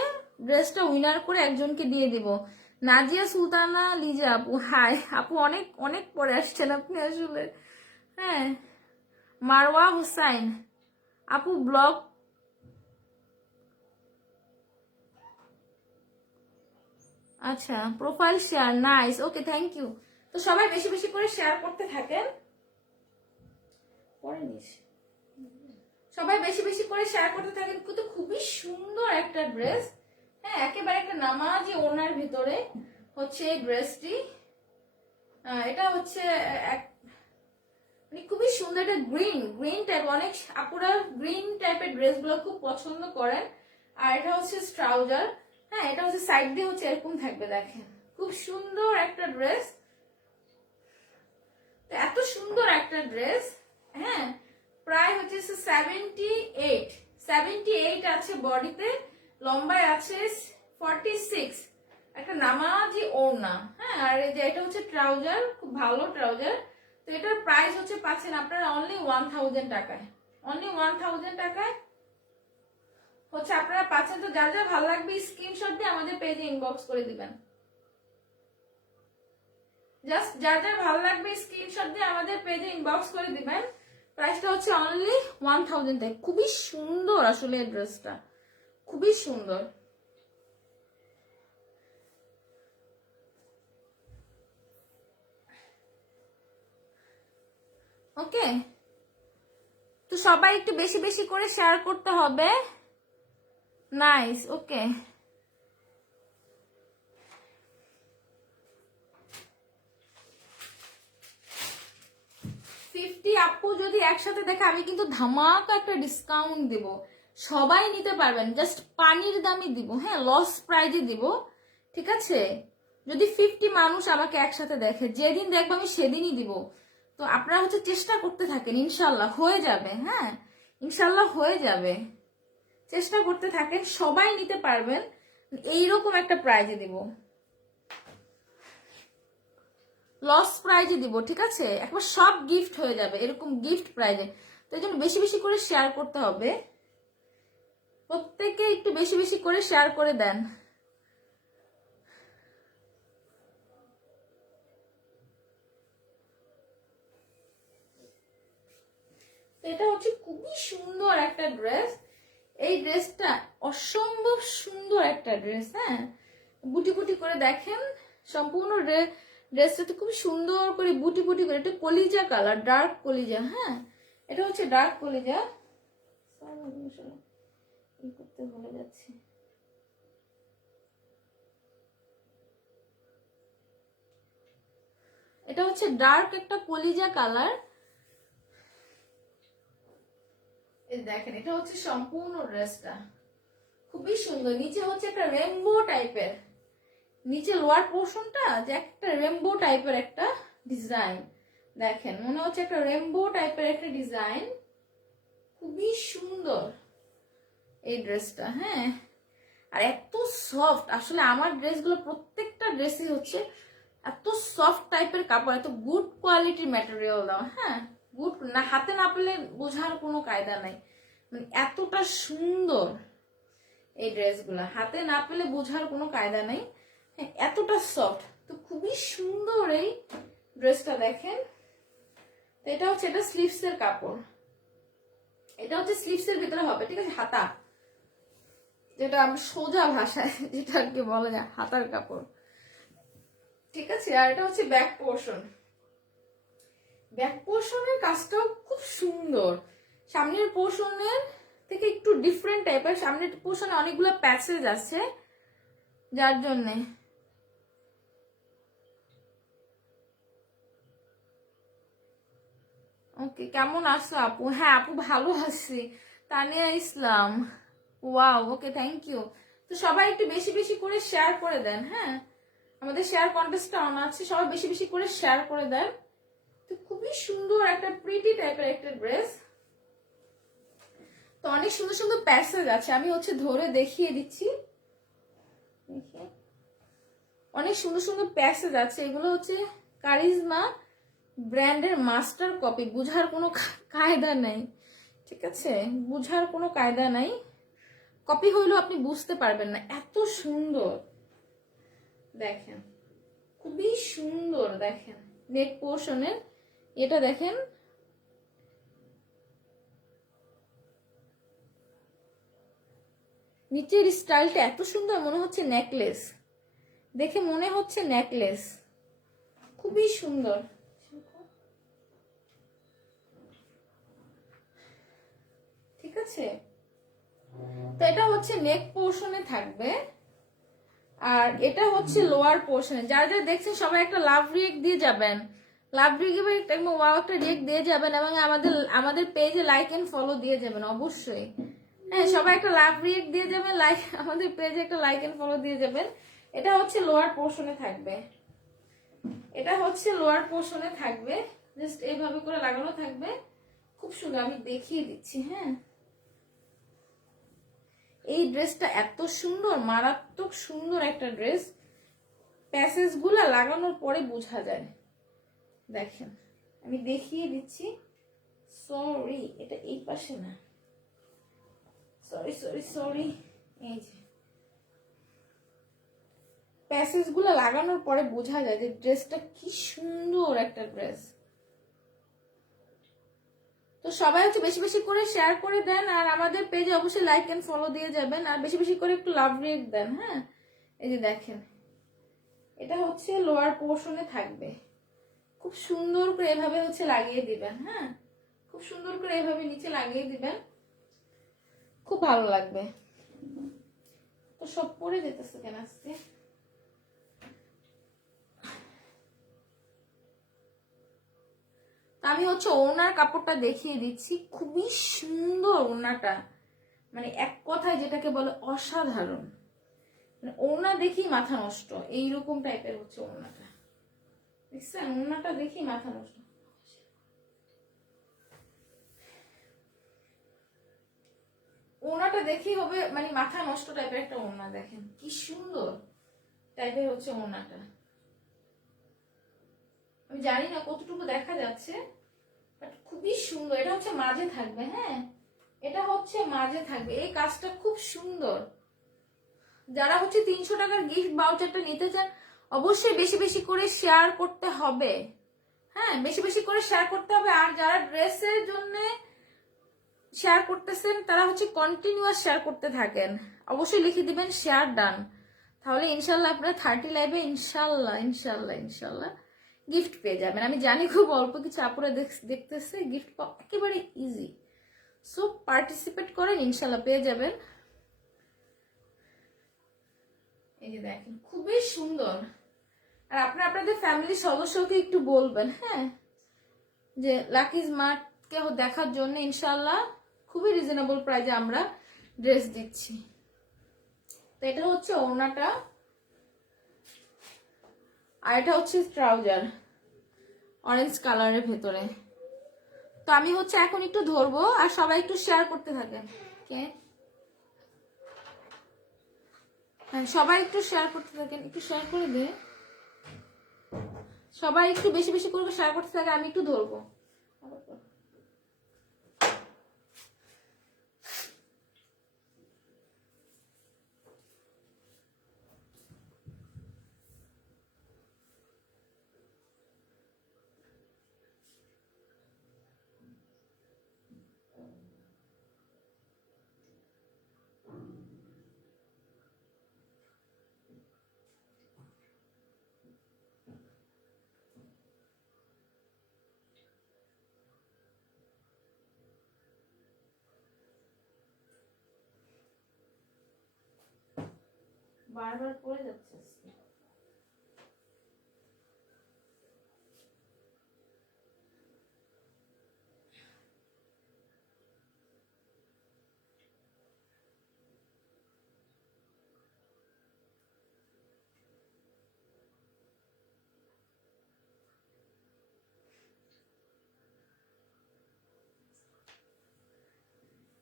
ড্রেসটা উইনার করে একজনকে দিয়ে দিব। নাজিয়া সুলতানা লিজা আপু, হাই আপু, অনেক অনেক পরে আসছেন আপনি আসলে। হ্যাঁ, মারওয়া হোসাইন আপু ব্লগ, আচ্ছা profile share, nice, okay thank you. তো সবাই বেশি বেশি করে শেয়ার করতে থাকেন, পরে নিস। সবাই বেশি বেশি করে শেয়ার করতে থাকেন। কিন্তু খুবই সুন্দর একটা ড্রেস, হ্যাঁ, একেবারে একটা নামাজি ওনার ভিতরে হচ্ছে এই ড্রেসটি। এটা হচ্ছে মানে খুবই সুন্দর একটা গ্রিন টাইপ। অনেক আপুরা গ্রিন টাইপের ড্রেসগুলো খুব পছন্দ করেন। আর এটা হচ্ছে ট্রাউজার, হ্যাঁ, এটা হচ্ছে সাইড দিয়ে হচ্ছে এরকম থাকবে, দেখেন খুব সুন্দর একটা ড্রেস। এত সুন্দর একটা ড্রেস, হ্যাঁ, প্রায় হচ্ছে 78 আছে বডিতে, লম্বায় আছে 46, একটা নামাজি ওড়না, হ্যাঁ। আর এই যে এটা হচ্ছে ট্রাউজার, খুব ভালো ট্রাউজার। তো এটার প্রাইস হচ্ছে পাচ্ছেন আপনারা অনলি 1000 টাকায়, অনলি 1000 টাকায় হচ্ছে আপনারা পাচ্ছেন। তো যার যার ভালো লাগবে স্ক্রিনশট দিয়ে আমাদের পেজে ইনবক্স করে দিবেন। জাস্ট যার যার ভালো লাগবে স্ক্রিনশট দিয়ে আমাদের পেজে ইনবক্স করে দিবেন। প্রাইসটা হচ্ছে অনলি 1000 টাকা। খুবই সুন্দর আসলে এই ড্রেসটা, খুবই সুন্দর। ওকে, তো সবাই একটু বেশি বেশি করে শেয়ার করতে হবে। নাইস, ওকে। 50 আপু যদি একসাথে দেখে আমি কিন্তু ধামাকা একটা ডিসকাউন্ট দিব, সবাই নিতে পারবেন, জাস্ট পানির দামই দিব, হ্যাঁ, লস প্রাইজে দিব, ঠিক আছে? যদি 50 মানুষ আমাকে একসাথে দেখে, যেদিন দেখবো আমি সেদিনই দিব। তো আপনারা হচ্ছে চেষ্টা করতে থাকেন, ইনশাল্লাহ হয়ে যাবে, হ্যাঁ, ইনশাল্লাহ হয়ে যাবে। চেষ্টা করতে থাকেন, সবাই নিতে পারবেন, এইরকম একটা প্রাইজে দিব, লস প্রাইজে দিব, ঠিক আছে? একবার সব গিফট হয়ে যাবে এরকম গিফট প্রাইজে। তো এই জন্য বেশি বেশি করে শেয়ার করতে হবে, প্রত্যেকে একটু বেশি বেশি করে শেয়ার করে দেন। এটা হচ্ছে খুবই সুন্দর একটা ড্রেস, এই ড্রেসটা অসম্ভব সুন্দর একটা ড্রেস, হ্যাঁ, বুটি বুটি করে দেখেন সম্পূর্ণ ড্রেসটাতে খুব সুন্দর করে বুটি বুটি করে, এটা কলিজা কালার, ডার্ক কলিজা, হ্যাঁ, এটা হচ্ছে ডার্ক কলিজা। করতে ভুলে যাচ্ছি, এটা হচ্ছে ডার্ক একটা কলিজা কালার। দেখেন এটা হচ্ছে সম্পূর্ণ ড্রেসটা খুবই সুন্দর। নিচে হচ্ছে একটা রেনবো টাইপের, নিচে লোয়ার পোর্শনটা যে একটা রেনবো টাইপের একটা ডিজাইন, দেখেন মনে হচ্ছে একটা রেনবো টাইপের একটা ডিজাইন, খুবই সুন্দর এই ড্রেসটা, হ্যাঁ। আর এত সফট, আসলে আমার ড্রেসগুলো প্রত্যেকটা ড্রেসই হচ্ছে এত সফট টাইপের কাপড়, এত গুড কোয়ালিটির ম্যাটেরিয়াল দেওয়া, হ্যাঁ, গুড না, হাতে না পেলে বোঝার কোনো কায়দা নাই, মানে এতটা সুন্দর এই ড্রেসগুলো, হাতে না পেলে বোঝার কোনো কায়দা নাই, হ্যাঁ, এতটা সফট। তো খুবই সুন্দর এই ড্রেসটা দেখেন। তো এটা হচ্ছে, এটা স্লিভসের কাপড়, এটা হচ্ছে স্লিভসের ভিতরে হবে, ঠিক আছে, হাতা, যেটা আমি সোজা ভাষায় যেটা আর কি বলা যায় হাতার কাপড়, ঠিক আছে। আর এটা হচ্ছে ব্যাক পোর্শন, ব্যাক পোর্শনের কাজটাও খুব সুন্দর। সামনের পোর্শনের থেকে একটু ডিফারেন্ট টাইপের, সামনের পোর্শনে অনেকগুলো প্যাচেজ আছে যার জন্য। ওকে, কেমন আছো আপু? হ্যাঁ আপু ভালো আছি। তানিয়া ইসলাম, ওয়াও, ওকে, থ্যাংক ইউ। তো সবাই একটু বেশি বেশি করে শেয়ার করে দেন, হ্যাঁ, আমাদের শেয়ার কন্টেস্টটা অন আছে, সবাই বেশি বেশি করে শেয়ার করে দেন। তো খুবই সুন্দর একটা প্রিটি টাইপের একটা ড্রেস। তো অনেক সুন্দর সুন্দর প্যাসেজ আছে, আমি হচ্ছে ধরে দেখিয়ে দিচ্ছি, অনেক সুন্দর সুন্দর প্যাসেজ আছে। এগুলো হচ্ছে কারিজমা ব্র্যান্ডের মাস্টার কপি, বুঝার কোনো কায়দা নাই, ঠিক আছে, বুঝার কোনো কায়দা নাই, কপি হইলেও আপনি বুঝতে পারবেন না, এত সুন্দর দেখেন, খুবই সুন্দর দেখেন। নেক পোর্শনের এটা দেখেন, নিচের স্টাইলটা এত সুন্দর, মনে হচ্ছে নেকলেস, দেখে মনে হচ্ছে নেকলেস, খুবই সুন্দর, ঠিক আছে। তো এটা হচ্ছে নেক পোর্শনে থাকবে, আর এটা হচ্ছে লোয়ার পোর্শনে। যারা যারা দেখছেন সবাই একটা লাভ রিয়েক্ট দিয়ে যাবেন, লাভ রিয়েক্ট একটা ওয়াও একটা রিয়েক্ট দিয়ে যাবেন, এবং আমাদের পেজে লাইক এন্ড ফলো দিয়ে যাবেন অবশ্যই, হ্যাঁ, সবাই একটা লাভ রিয়েক্ট দিয়ে যাবেন, লাইক, আমাদের পেজে একটা লাইক এন্ড ফলো দিয়ে যাবেন। এটা হচ্ছে লোয়ার পোর্শনে থাকবে, এটা হচ্ছে লোয়ার পোর্শনে থাকবে, জাস্ট এইভাবে করে লাগানো থাকবে, খুব সুন্দর, আমি দেখিয়ে দিচ্ছি, হ্যাঁ। এই ড্রেসটা এত সুন্দর, মারাত্মক সুন্দর একটা ড্রেস, প্যাসেজ গুলা লাগানোর পরে বোঝা যায়, দেখেন আমি দেখিয়ে দিচ্ছি, সরি এটা এই পাশে না, সরি সরি সরি, এই যে প্যাসেজ গুলা লাগানোর পরে বোঝা যায় যে ড্রেসটা কি সুন্দর একটা ড্রেস। তো সবাই হচ্ছে বেশি বেশি করে শেয়ার করে দেন, আর আমাদের পেজে অবশ্যই লাইক এন্ড ফলো দিয়ে যাবেন, আর বেশি বেশি করে একটু লাভ রিয়েক্ট দেন, হ্যাঁ। এই যে দেখেন, এটা হচ্ছে লোয়ার পোর্শনে থাকবে, খুব সুন্দর করে এভাবে হচ্ছে লাগিয়ে দিবেন, হ্যাঁ, খুব সুন্দর করে এভাবে নিচে লাগিয়ে দিবেন, খুব ভালো লাগবে। তো সব পরে যেতেছে কেন আজকে, আমি হচ্ছে ওনার কাপড়টা দেখিয়ে দিচ্ছি, খুবই সুন্দর ওনাটা, মানে এক কথায় যেটাকে বলে অসাধারণ, মানে ওনা দেখি মাথা নষ্ট, এইরকম টাইপের হচ্ছে ওনাটা, দেখছেন, ওনাটা দেখি মাথা নষ্ট, ওনাটা দেখি হবে মানে মাথা নষ্ট টাইপের একটা ওনা, দেখেন কি সুন্দর টাইপের হচ্ছে ওনাটা, আমি জানি না কতটুকু দেখা যাচ্ছে, বাট খুবই সুন্দর। এটা হচ্ছে মাঝে থাকবে, হ্যাঁ, এটা হচ্ছে মাঝে থাকবে, এই কাজটা খুব সুন্দর। যারা হচ্ছে 300 টাকার গিফট ভাউচারটা নিতে চান অবশ্যই বেশি বেশি করে শেয়ার করতে হবে, হ্যাঁ, বেশি বেশি করে শেয়ার করতে হবে। আর যারা ড্রেসের জন্য শেয়ার করতেছেন তারা হচ্ছে কন্টিনিউয়াস শেয়ার করতে থাকেন, অবশ্যই লিখে দিবেন শেয়ার ডান, তাহলে ইনশাল্লাহ আপনারা 30 লাইভে ইনশাল্লাহ ইনশাল্লাহ ইনশাল্লাহ গিফট পেয়ে যাবেন। আমি জানি খুব অল্প কিছু আপুরা দেখতেছে, গিফট পাওয়া একেবারে ইজি, সো পার্টিসিপেট করেন, ইনশাল্লাহ পেয়ে যাবেন। এই যে দেখেন খুবই সুন্দর। আর আপনারা আপনাদের ফ্যামিলির সদস্যকে একটু বলবেন, হ্যাঁ, যে লাকি স্মার্টকে দেখার জন্য, ইনশাল্লাহ খুবই রিজনেবল প্রাইসে আমরা ড্রেস দিচ্ছি। তো এটা হচ্ছে ওড়নাটা, আর এটা হচ্ছে ট্রাউজার অরেঞ্জ কালারের ভেতরে। তো আমি হচ্ছে এখন একটু ধরবো, আর সবাই একটু শেয়ার করতে থাকেন, কে, হ্যাঁ সবাই একটু শেয়ার করতে থাকেন, একটু শেয়ার করে দে, সবাই একটু বেশি বেশি করে শেয়ার করতে থাকে, আমি একটু ধরবো। বারবার পড়ে যাচ্ছে আজকে।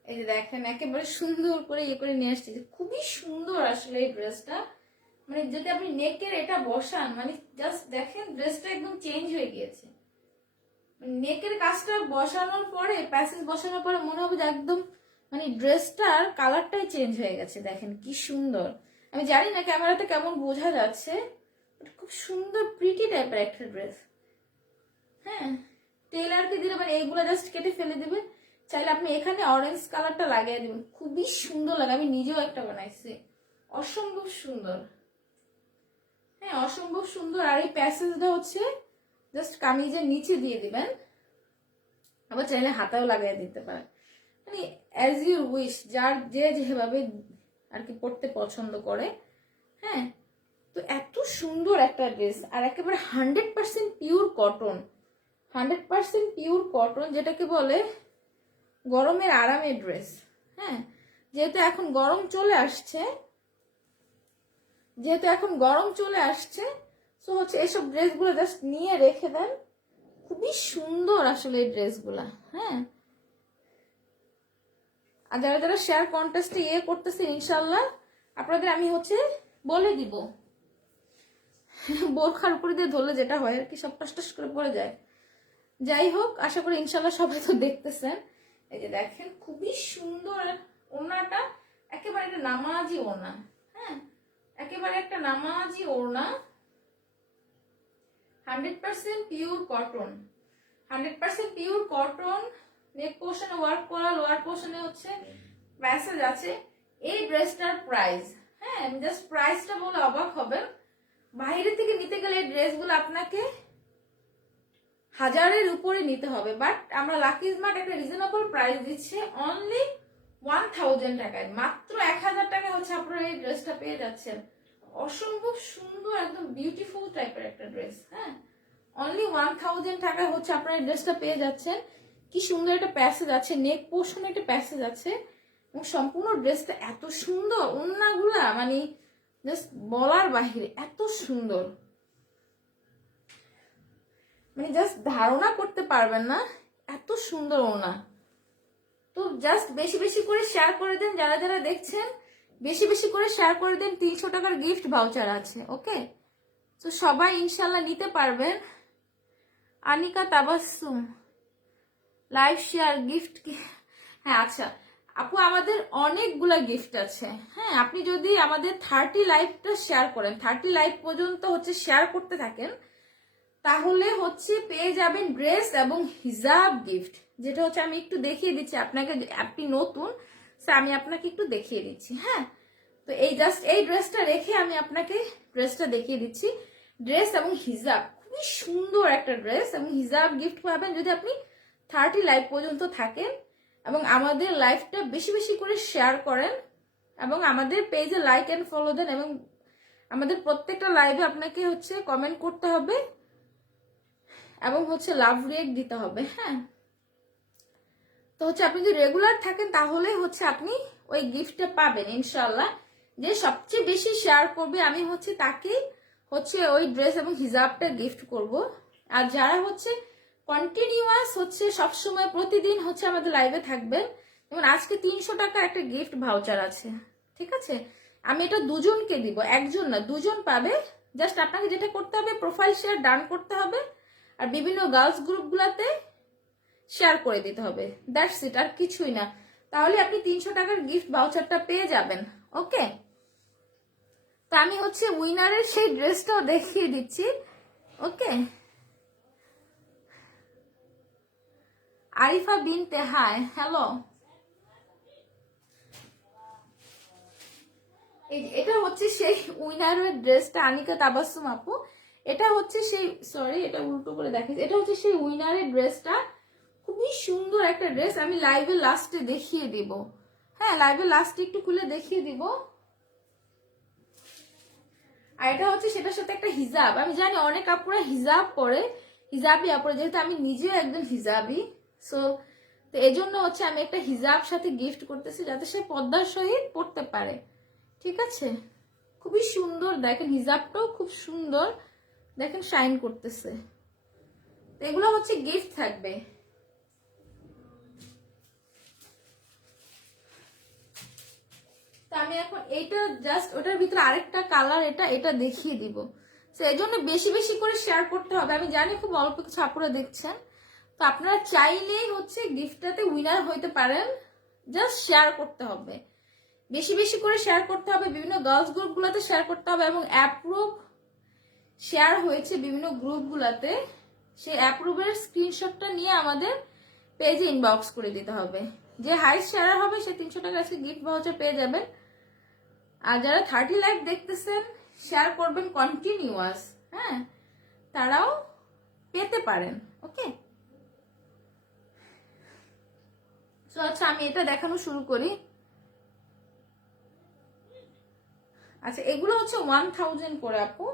এই যে দেখেন একেবারে সুন্দর করে ইয়ে করে নিয়ে আসছে, খুবই সুন্দর আসলে এই ড্রেসটা। মানে যদি আপনি নেকের এটা বসান, মানে জাস্ট দেখেন ড্রেসটা একদম চেঞ্জ হয়ে গিয়েছে। নেকের কাজটা বসানোর পরে, প্যাসেজ বসানোর পরে মনে হবে যে একদম মানে ড্রেসটার কালারটাই চেঞ্জ হয়ে গেছে। দেখেন কি সুন্দর, আমি জানি না ক্যামেরাতে কেমন বোঝা যাচ্ছে, খুব সুন্দর প্রিটি টাইপের একটা ড্রেস। হ্যাঁ, টেলারকে দিলে মানে এইগুলো জাস্ট কেটে ফেলে দিবে, চাইলে আপনি এখানে অরেঞ্জ কালারটা লাগিয়ে দিবেন, খুবই সুন্দর লাগে। আমি নিজেও একটা বানাইছি, অসম্ভব সুন্দর। হ্যাঁ, অসম্ভব সুন্দর। আর এই প্যাসেজটা হচ্ছে জাস্ট কামিজের নিচে দিয়ে দিবেন, আবার চাইলে হাতাও লাগিয়ে দিতে পারেন, মানে অ্যাজ ইউ উইশ, যার যে যেভাবে আর কি পড়তে পছন্দ করে। হ্যাঁ, তো এত সুন্দর একটা ড্রেস, আর একেবারে 100% পিওর কটন, 100% পিওর কটন, যেটাকে বলে গরমের আরামের ড্রেস। হ্যাঁ, যেহেতু এখন গরম চলে আসছে, তো হচ্ছে এইসব ড্রেসগুলো জাস্ট নিয়ে রেখে দেন, খুবই সুন্দর আসলে এই ড্রেসগুলা। হ্যাঁ, আর যারা যারা শেয়ার কন্টেস্টে ইয়ে করতেছে, ইনশাল্লাহ আপনাদের আমি হচ্ছে বলে দিব। বোরখার উপরে দিয়ে ধরলে যেটা হয় আর কি, সব টাস করে পড়ে যায়। যাই হোক, আশা করি ইনশাল্লাহ সবাই তো দেখতেছেন। এই যে দেখেন খুবই সুন্দর ওড়নাটা, একেবারে একটা নামাজি ওড়না। হ্যাঁ, একেবারে একটা নামাজি ওড়না, 100% পিওর কটন, 100% পিওর কটন। নেক পোর্শনে ওয়ার্ক করা, লোয়ার পোর্শনে হচ্ছে প্যাসেজ আছে। এই ড্রেসটার প্রাইস, হ্যাঁ আমি জাস্ট প্রাইসটা বলে অবাক হবেন, বাইরে থেকে নিতে গেলে এই ড্রেসগুলো আপনাকে 1000-এর উপরে নিতে হবে, বাট আমরা লাকি স্মার্ট একটা রিজনেবল প্রাইস দিচ্ছে অনলি 1000 টাকায়, মাত্র 1000 টাকায় হচ্ছে আপনারা এই ড্রেসটা পেয়ে যাচ্ছেন। অসম্ভব সুন্দর, একদম বিউটিফুল টাইপের একটা ড্রেস। হ্যাঁ, অনলি 1000 টাকায় হচ্ছে আপনারা এই ড্রেসটা পেয়ে যাচ্ছেন। কি সুন্দর একটা প্যাসেজ আছে, নেক পোর্শনে একটা প্যাসেজ আছে, এবং সম্পূর্ণ ড্রেসটা এত সুন্দর, ওড়নাগুলা মানে জাস্ট বলার বাহিরে এত সুন্দর, মানে জাস্ট ধারণা করতে পারবেন না এত সুন্দর ওড়না। তো জাস্ট বেশি বেশি করে শেয়ার করে দেন, যারা যারা দেখছেন বেশি বেশি করে শেয়ার করে দেন। 300 টাকার গিফট ভাউচার আছে, ওকে? তো সবাই ইনশাল্লাহ নিতে পারবেন। Anika Tabassum live share gift কি? হ্যাঁ আচ্ছা আপু, আমাদের অনেকগুলা গিফট আছে। হ্যাঁ, আপনি যদি আমাদের 30 লাইভটা শেয়ার করেন, 30 লাইভ পর্যন্ত হচ্ছে শেয়ার করতে থাকেন, তাহলে হচ্ছে পেয়ে যাবেন ড্রেস এবং হিজাব গিফট, যেটা হচ্ছে আমি একটু দেখিয়ে দিচ্ছি আপনাকে। আপনি নতুন, আমি আপনাকে একটু দেখিয়ে দিচ্ছি। হ্যাঁ, তো এই জাস্ট এই ড্রেসটা রেখে আমি আপনাকে ড্রেসটা দেখিয়ে দিচ্ছি। ড্রেস এবং হিজাব, খুবই সুন্দর একটা ড্রেস এবং হিজাব গিফট পাবেন যদি আপনি 30 লাইভ পর্যন্ত থাকেন এবং আমাদের লাইভটা বেশি বেশি করে শেয়ার করেন এবং আমাদের পেজে লাইক এন্ড ফলো দেন, এবং আমাদের প্রত্যেকটা লাইভে আপনাকে হচ্ছে কমেন্ট করতে হবে এবং হচ্ছে লাভ রিয়েক্ট দিতে হবে। হ্যাঁ, তো হচ্ছে আপনি যদি রেগুলার থাকেন তাহলে হচ্ছে আপনি ওই গিফটটা পাবেন ইনশাল্লাহ। যে সবচেয়ে বেশি শেয়ার করবে আমি হচ্ছে তাকে হচ্ছে ওই ড্রেস এবং হিজাবটা গিফট করব। আর যারা হচ্ছে কন্টিনিউয়াস হচ্ছে সবসময় প্রতিদিন হচ্ছে আমাদের লাইভে থাকবেন, যেমন আজকে 300 টাকার একটা গিফট ভাউচার আছে, ঠিক আছে? আমি এটা দুজনকে দিব, একজন না দুজন পাবে। জাস্ট আপনাকে যেটা করতে হবে, প্রোফাইল শেয়ার ডান করতে হবে আর বিভিন্ন গার্লস গ্রুপগুলোতে শেয়ার করে দিতে হবে, দ্যাটস ইট, আর কিছুই না। তাহলে আপনি 300 টাকার গিফট ভাউচারটা পেয়ে যাবেন, ওকে? তা আমি হচ্ছে উইনারের সেই ড্রেসটাও দেখিয়ে দিচ্ছি, ওকে? আরিফা বিনতে, হাই, হ্যালো। এটা হচ্ছে সেই উইনারের ড্রেসটা, আনিকা তাবাসসুম আপু। এটা হচ্ছে সেই, সরি এটা উল্টো করে দেখাচ্ছি, এটা হচ্ছে সেই উইনারের ড্রেসটা। খুবই সুন্দর একটা ড্রেস, আমি লাইভে লাস্টে দেখিয়ে দিব। হ্যাঁ, লাইভে লাস্টে একটু খুলে দেখিয়ে দিব। আর এটা হচ্ছে সেটার সাথে একটা হিজাব। আমি জানি অনেক আপুরা হিজাব পরে, হিজাবি আপুরা, যেহেতু আমি নিজেও একজন হিজাবি, সো তো এই জন্য হচ্ছে আমি একটা হিজাব সাথে গিফট করতেছি যাতে সে পর্দার সহিত পড়তে পারে। ঠিক আছে, খুবই সুন্দর দেখেন, হিজাবটাও খুব সুন্দর দেখেন, শাইন করতেছে। তো এগুলো হচ্ছে গিফট থাকবে। তো আমি এখন এইটা জাস্ট ওটার ভিতরে আরেকটা কালার এটা এটা দেখিয়ে দিব। তো এই জন্য বেশি বেশি করে শেয়ার করতে হবে। আমি জানি খুব অল্প কিছু আপুরা দেখছেন, তো আপনারা চাইলেই হচ্ছে গিফটটাতে উইনার হইতে পারেন, জাস্ট শেয়ার করতে হবে, বেশি বেশি করে শেয়ার করতে হবে, বিভিন্ন গার্লস গ্রুপগুলোতে শেয়ার করতে হবে, এবং অ্যাপ্রুভ শেয়ার হয়েছে বিভিন্ন গ্রুপগুলোতে, সেই অ্যাপ্রুভের স্ক্রিনশটটা নিয়ে আমাদের পেজে ইনবক্স করে দিতে হবে। যে হাইস্ট শেয়ার হবে সে 300 টাকা আজকে গিফট ভাউচার পেয়ে যাবেন। আর যারা 30 লাইক দেখতেছেন, শেয়ার করবেন কন্টিনিউয়াস, হ্যাঁ, তারাও পেতে পারেন। ওকে, তো আচ্ছা আমি এটা দেখানো শুরু করি। আচ্ছা এগুলো হচ্ছে 1000 করে আপু,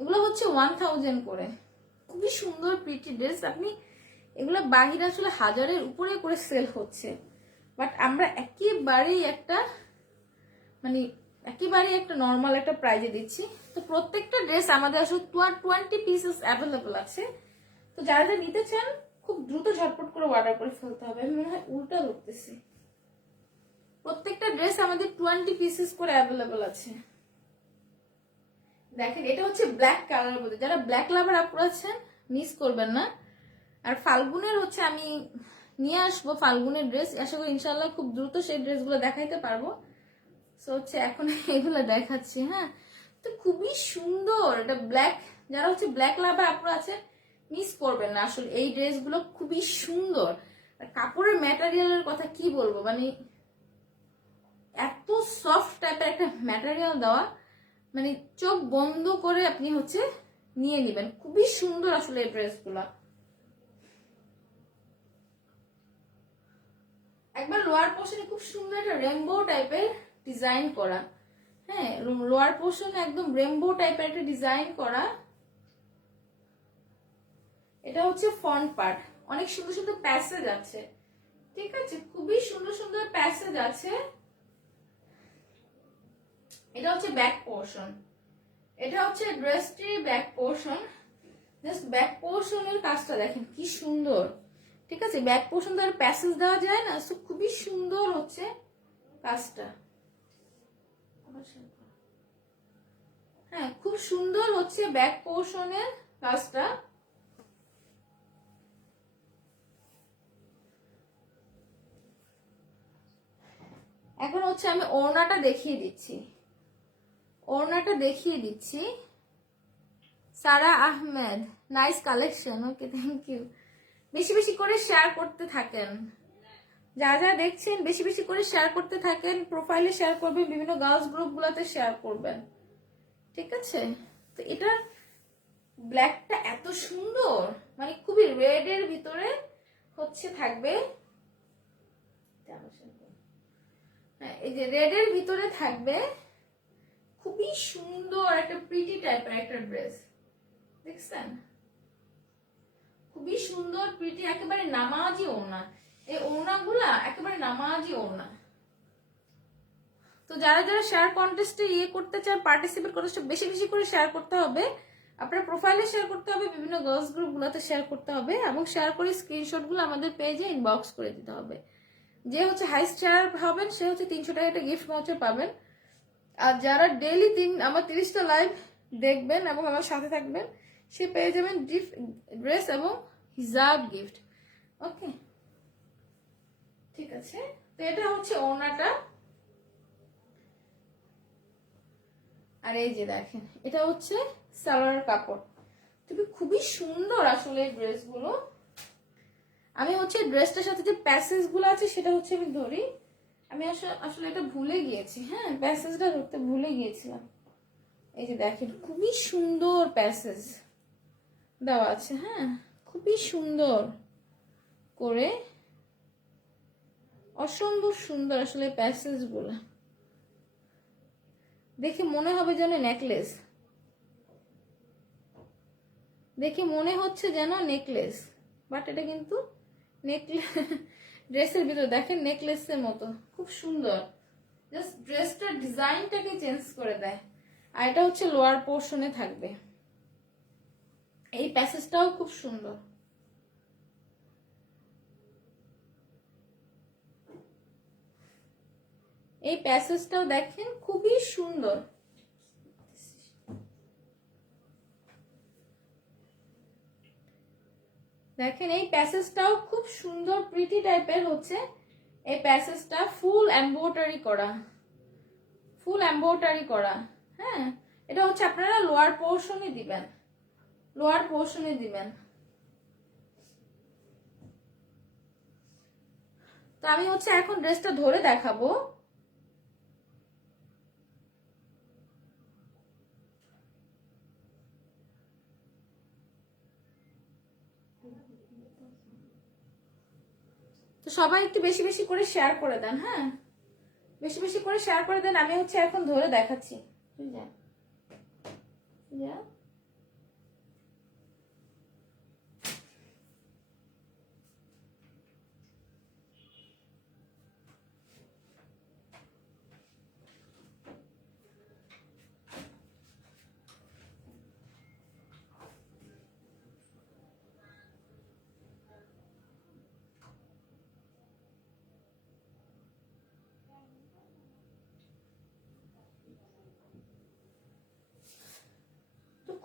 এগুলো হচ্ছে 1000 করে, খুবই সুন্দর প্রিটি ড্রেস। আপনি এগুলো বাহিরে আসলে 1000-এর উপরে করে সেল হচ্ছে, বাট আমরা একেবারেই একটা মানে একেবারেই একটা নর্মাল একটা প্রাইজে দিচ্ছি। তো প্রত্যেকটা ড্রেস আমাদের আসলে 20 পিসেস অ্যাভেলেবল আছে। তো যারা যারা নিতে চান খুব দ্রুত ঝটপট করে অর্ডার করে ফেলতে হবে। আমি মনে হয় উল্টা ধরতেছি, প্রত্যেকটা ড্রেস আমাদের 20 পিসেস করে অ্যাভেলেবল আছে। দেখেন এটা হচ্ছে ব্ল্যাক কালার মধ্যে, যারা ব্ল্যাক লাভার আপুরা আছেন মিস করবেন না। আর ফাল্গুনের হচ্ছে আমি নিয়ে আসবো ফাল্গুনের ড্রেস, আশা করি ইনশাল্লাহ খুব দ্রুত সেই ড্রেসগুলো দেখাইতে পারবো। সো হচ্ছে এখন এগুলো দেখাচ্ছি। হ্যাঁ, তো খুবই সুন্দর এটা ব্ল্যাক, যারা হচ্ছে ব্ল্যাক লাভার আপুরা আছে মিস করবেন না, আসলে এই ড্রেসগুলো খুবই সুন্দর। আর কাপড়ের ম্যাটেরিয়ালের কথা কি বলবো, মানে এত সফট টাইপের একটা ম্যাটেরিয়াল দেওয়া, মানে চোখ বন্ধ করে আপনি হচ্ছে নিয়ে নেবেন, খুবই সুন্দর আসলে এই ড্রেসগুলো। একবার লোয়ার পোর্শনে খুব সুন্দর একটা রেনবো টাইপের ডিজাইন করা, হ্যাঁ লোয়ার পোর্শনে একদম রেনবো টাইপের একটা ডিজাইন করা। এটা হচ্ছে ফ্রন্ট পার্ট, অনেক সুন্দর সুন্দর প্যাসেজ আছে। ঠিক আছে, খুবই সুন্দর সুন্দর প্যাসেজ আছে। এটা হচ্ছে ব্যাক পোর্শন, এটা হচ্ছে ড্রেসটির ব্যাক পোর্শন। জাস্ট ব্যাক পোর্শনের কাজটা দেখেন কি সুন্দর। ঠিক আছে, ব্যাক পোর্শন ধরে প্যাসেজ দেওয়া যায় না, সো খুবই সুন্দর হচ্ছে কাজটা। হ্যাঁ, খুব সুন্দর হচ্ছে ব্যাক পোর্শনের কাজটা। এখন হচ্ছে আমি ওড়নাটা দেখিয়ে দিচ্ছি, ওড়নাটা দেখিয়ে দিচ্ছি। Sara Ahmed, nice collection, okay thank you. বেশি বেশি করে শেয়ার করতে থাকেন, যা যা দেখছেন বেশি বেশি করে শেয়ার করতে থাকেন, প্রোফাইলে শেয়ার করবেন, বিভিন্ন গার্লস গ্রুপগুলোতে শেয়ার করবেন। ঠিক আছে, তো এটা ব্ল্যাকটা এত সুন্দর, মানে খুবই রেড এর ভিতরে হচ্ছে থাকবে, হ্যাঁ এই যে রেড এর ভিতরে থাকবে, খুবই সুন্দর একটা প্রিটি টাইপের একটা ড্রেস, দেখছেন খুবই সুন্দর প্রিটি, একেবারে নামাজি ওড়না, এই ওড়নাগুলা একেবারে নামাজি ওড়না। তো যারা যারা শেয়ার কন্টেস্টে করতে চান, পার্টিসিপেট করতে চান, বেশি বেশি করে শেয়ার করতে হবে, আপনার প্রোফাইলে শেয়ার করতে হবে, বিভিন্ন গার্লস গ্রুপগুলোতে শেয়ার করতে হবে, এবং শেয়ার করে স্ক্রিনশটগুলো আমাদের পেজে ইনবক্স করে দিতে হবে। যে হচ্ছে হাইস্ট শেয়ার হবেন সে হচ্ছে 300 টাকা একটা গিফট ভাউচার পাবেন। আর যারা ডেইলি আমার 30টা লাইভ দেখবেন এবং আমার সাথে থাকবেন, সে পেয়ে যাবেন গিফট ড্রেস এবং হিজাব গিফট। ওকে, ঠিক আছে, তো এটা হচ্ছে ওড়নাটা। আর এই যে দেখেন এটা হচ্ছে সালোয়ার কাপড়, তবে খুবই সুন্দর আসলে এই ড্রেসগুলো। আমি হচ্ছে ড্রেসটার সাথে যে প্যাসেজ গুলো আছে সেটা হচ্ছে আমি ধরি, আমি আসলে এটা ভুলে গিয়েছি, হ্যাঁ প্যাসেজটা ধরতে ভুলে গিয়েছিলাম। এই যে দেখেন খুবই সুন্দর প্যাসেজ দেওয়া আছে, হ্যাঁ খুবই সুন্দর করে, অসম্ভব সুন্দর আসলে প্যাসেজ গুলো, দেখে মনে হবে যেন নেকলেস। দেখে মনে হচ্ছে যেন নেকলেস, বাট এটা কিন্তু নেকলেস ড্রেসের ভিতরে দেখেন নেকলেসের মতো, খুব সুন্দর। জাস্ট ড্রেসটার ডিজাইনটাকে চেঞ্জ করে দেয়। আর এটা হচ্ছে লোয়ার পোর্শনে থাকবে। এই প্যাসেজটাও খুব সুন্দর। এই প্যাসেজটাও দেখেন খুবই সুন্দর। দেখেন এই প্যাসেজটাও খুব সুন্দর, প্রিটি টাইপের হচ্ছে এই প্যাসেজটা, ফুল এমব্রয়ডারি করা, ফুল এমব্রয়ডারি করা। হ্যাঁ, এটা হচ্ছে আপনারা লোয়ার পোর্শনে দিবেন, লোয়ার পোর্শনে দিবেন। তো আমি হচ্ছে এখন ড্রেসটা ধরে দেখাবো। তো সবাই একটু বেশি বেশি করে শেয়ার করে দেন, হ্যাঁ বেশি বেশি করে শেয়ার করে দেন। আমি হচ্ছে এখন ধরে দেখাচ্ছি।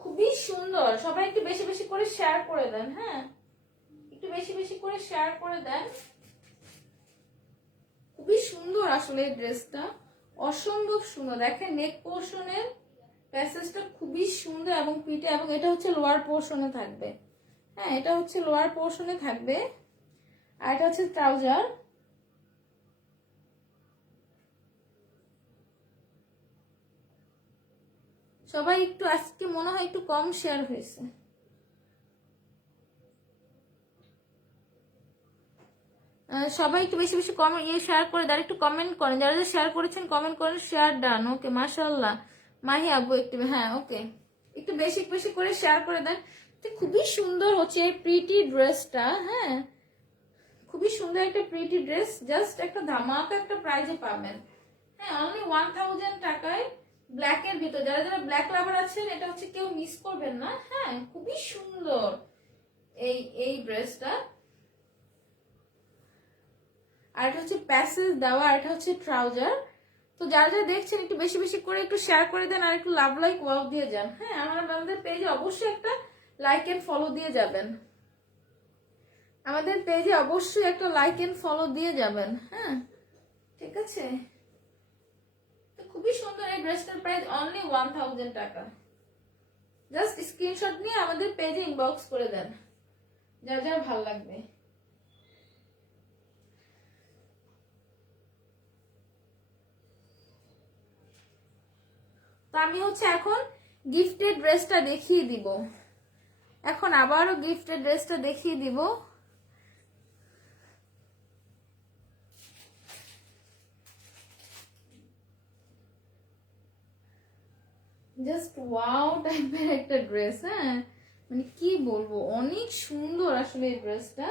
খুবই সুন্দর, সবাই একটু বেশি বেশি করে শেয়ার করে দেন, হ্যাঁ একটু বেশি বেশি করে শেয়ার করে দেন। খুবই সুন্দর আসলে এই ড্রেসটা, অসম্ভব সুন্দর। দেখেন নেক পোর্শনের প্যাসেজটা খুবই সুন্দর এবং পিটে, এবং এটা হচ্ছে লোয়ার পোর্শনে থাকবে। হ্যাঁ, এটা হচ্ছে লোয়ার পোর্শনে থাকবে, আর এটা হচ্ছে ট্রাউজার। সবাই একটু আজকে মনে হয় একটু কম শেয়ার হয়েছে। সবাই একটু বেশি বেশি কমেন্ট শেয়ার করে দেন, একটু কমেন্ট করেন, যারা যারা শেয়ার করেছেন কমেন্ট করেন, শেয়ার ডান। ওকে, মাশাআল্লাহ মাহি আব্বু একটু, হ্যাঁ ওকে, একটু বেশি বেশি করে শেয়ার করে দেন। খুবই সুন্দর হচ্ছে এই প্রিটি ড্রেসটা। হ্যাঁ, খুবই সুন্দর একটা প্রিটি ড্রেস, জাস্ট একটা ধামাকা একটা প্রাইজে পাবেন। হ্যাঁ, অনলি 1000 টাকায় ব্ল্যাক এর ভিতর। যারা যারা ব্ল্যাক লাভার আছেন এটা হচ্ছে কেউ মিস করবেন না। হ্যাঁ, খুবই সুন্দর এই ড্রেসটা। আর এটা হচ্ছে প্যাসেজ দেওয়া, আর এটা হচ্ছে ট্রাউজার। তো যারা যারা দেখছেন একটু বেশি বেশি করে একটু শেয়ার করে দেন, আর একটু লাভ লাইক ওয়াও দিয়ে যান। হ্যাঁ, আমাদের পেজে অবশ্যই একটা লাইক এন্ড ফলো দিয়ে যাবেন, আমাদের পেজে অবশ্যই একটা লাইক এন্ড ফলো দিয়ে যাবেন। হ্যাঁ, ঠিক আছে। তো খুবই সুন্দর এই ড্রেসটার প্রাইস অনলি 1000 টাকা। জাস্ট স্ক্রিনশট নিয়ে আমাদের পেজে ইনবক্স করে দেন যার যার ভালো লাগবে। তো আমি হচ্ছে এখন গিফটেড ড্রেসটা দেখিয়ে দিব, এখন আবারও গিফটেড ড্রেসটা দেখিয়ে দিব। জাস্ট ওয়াও টাইপের একটা ড্রেস। হ্যাঁ, মানে কি বলবো, অনেক সুন্দর আসলে এই ড্রেসটা।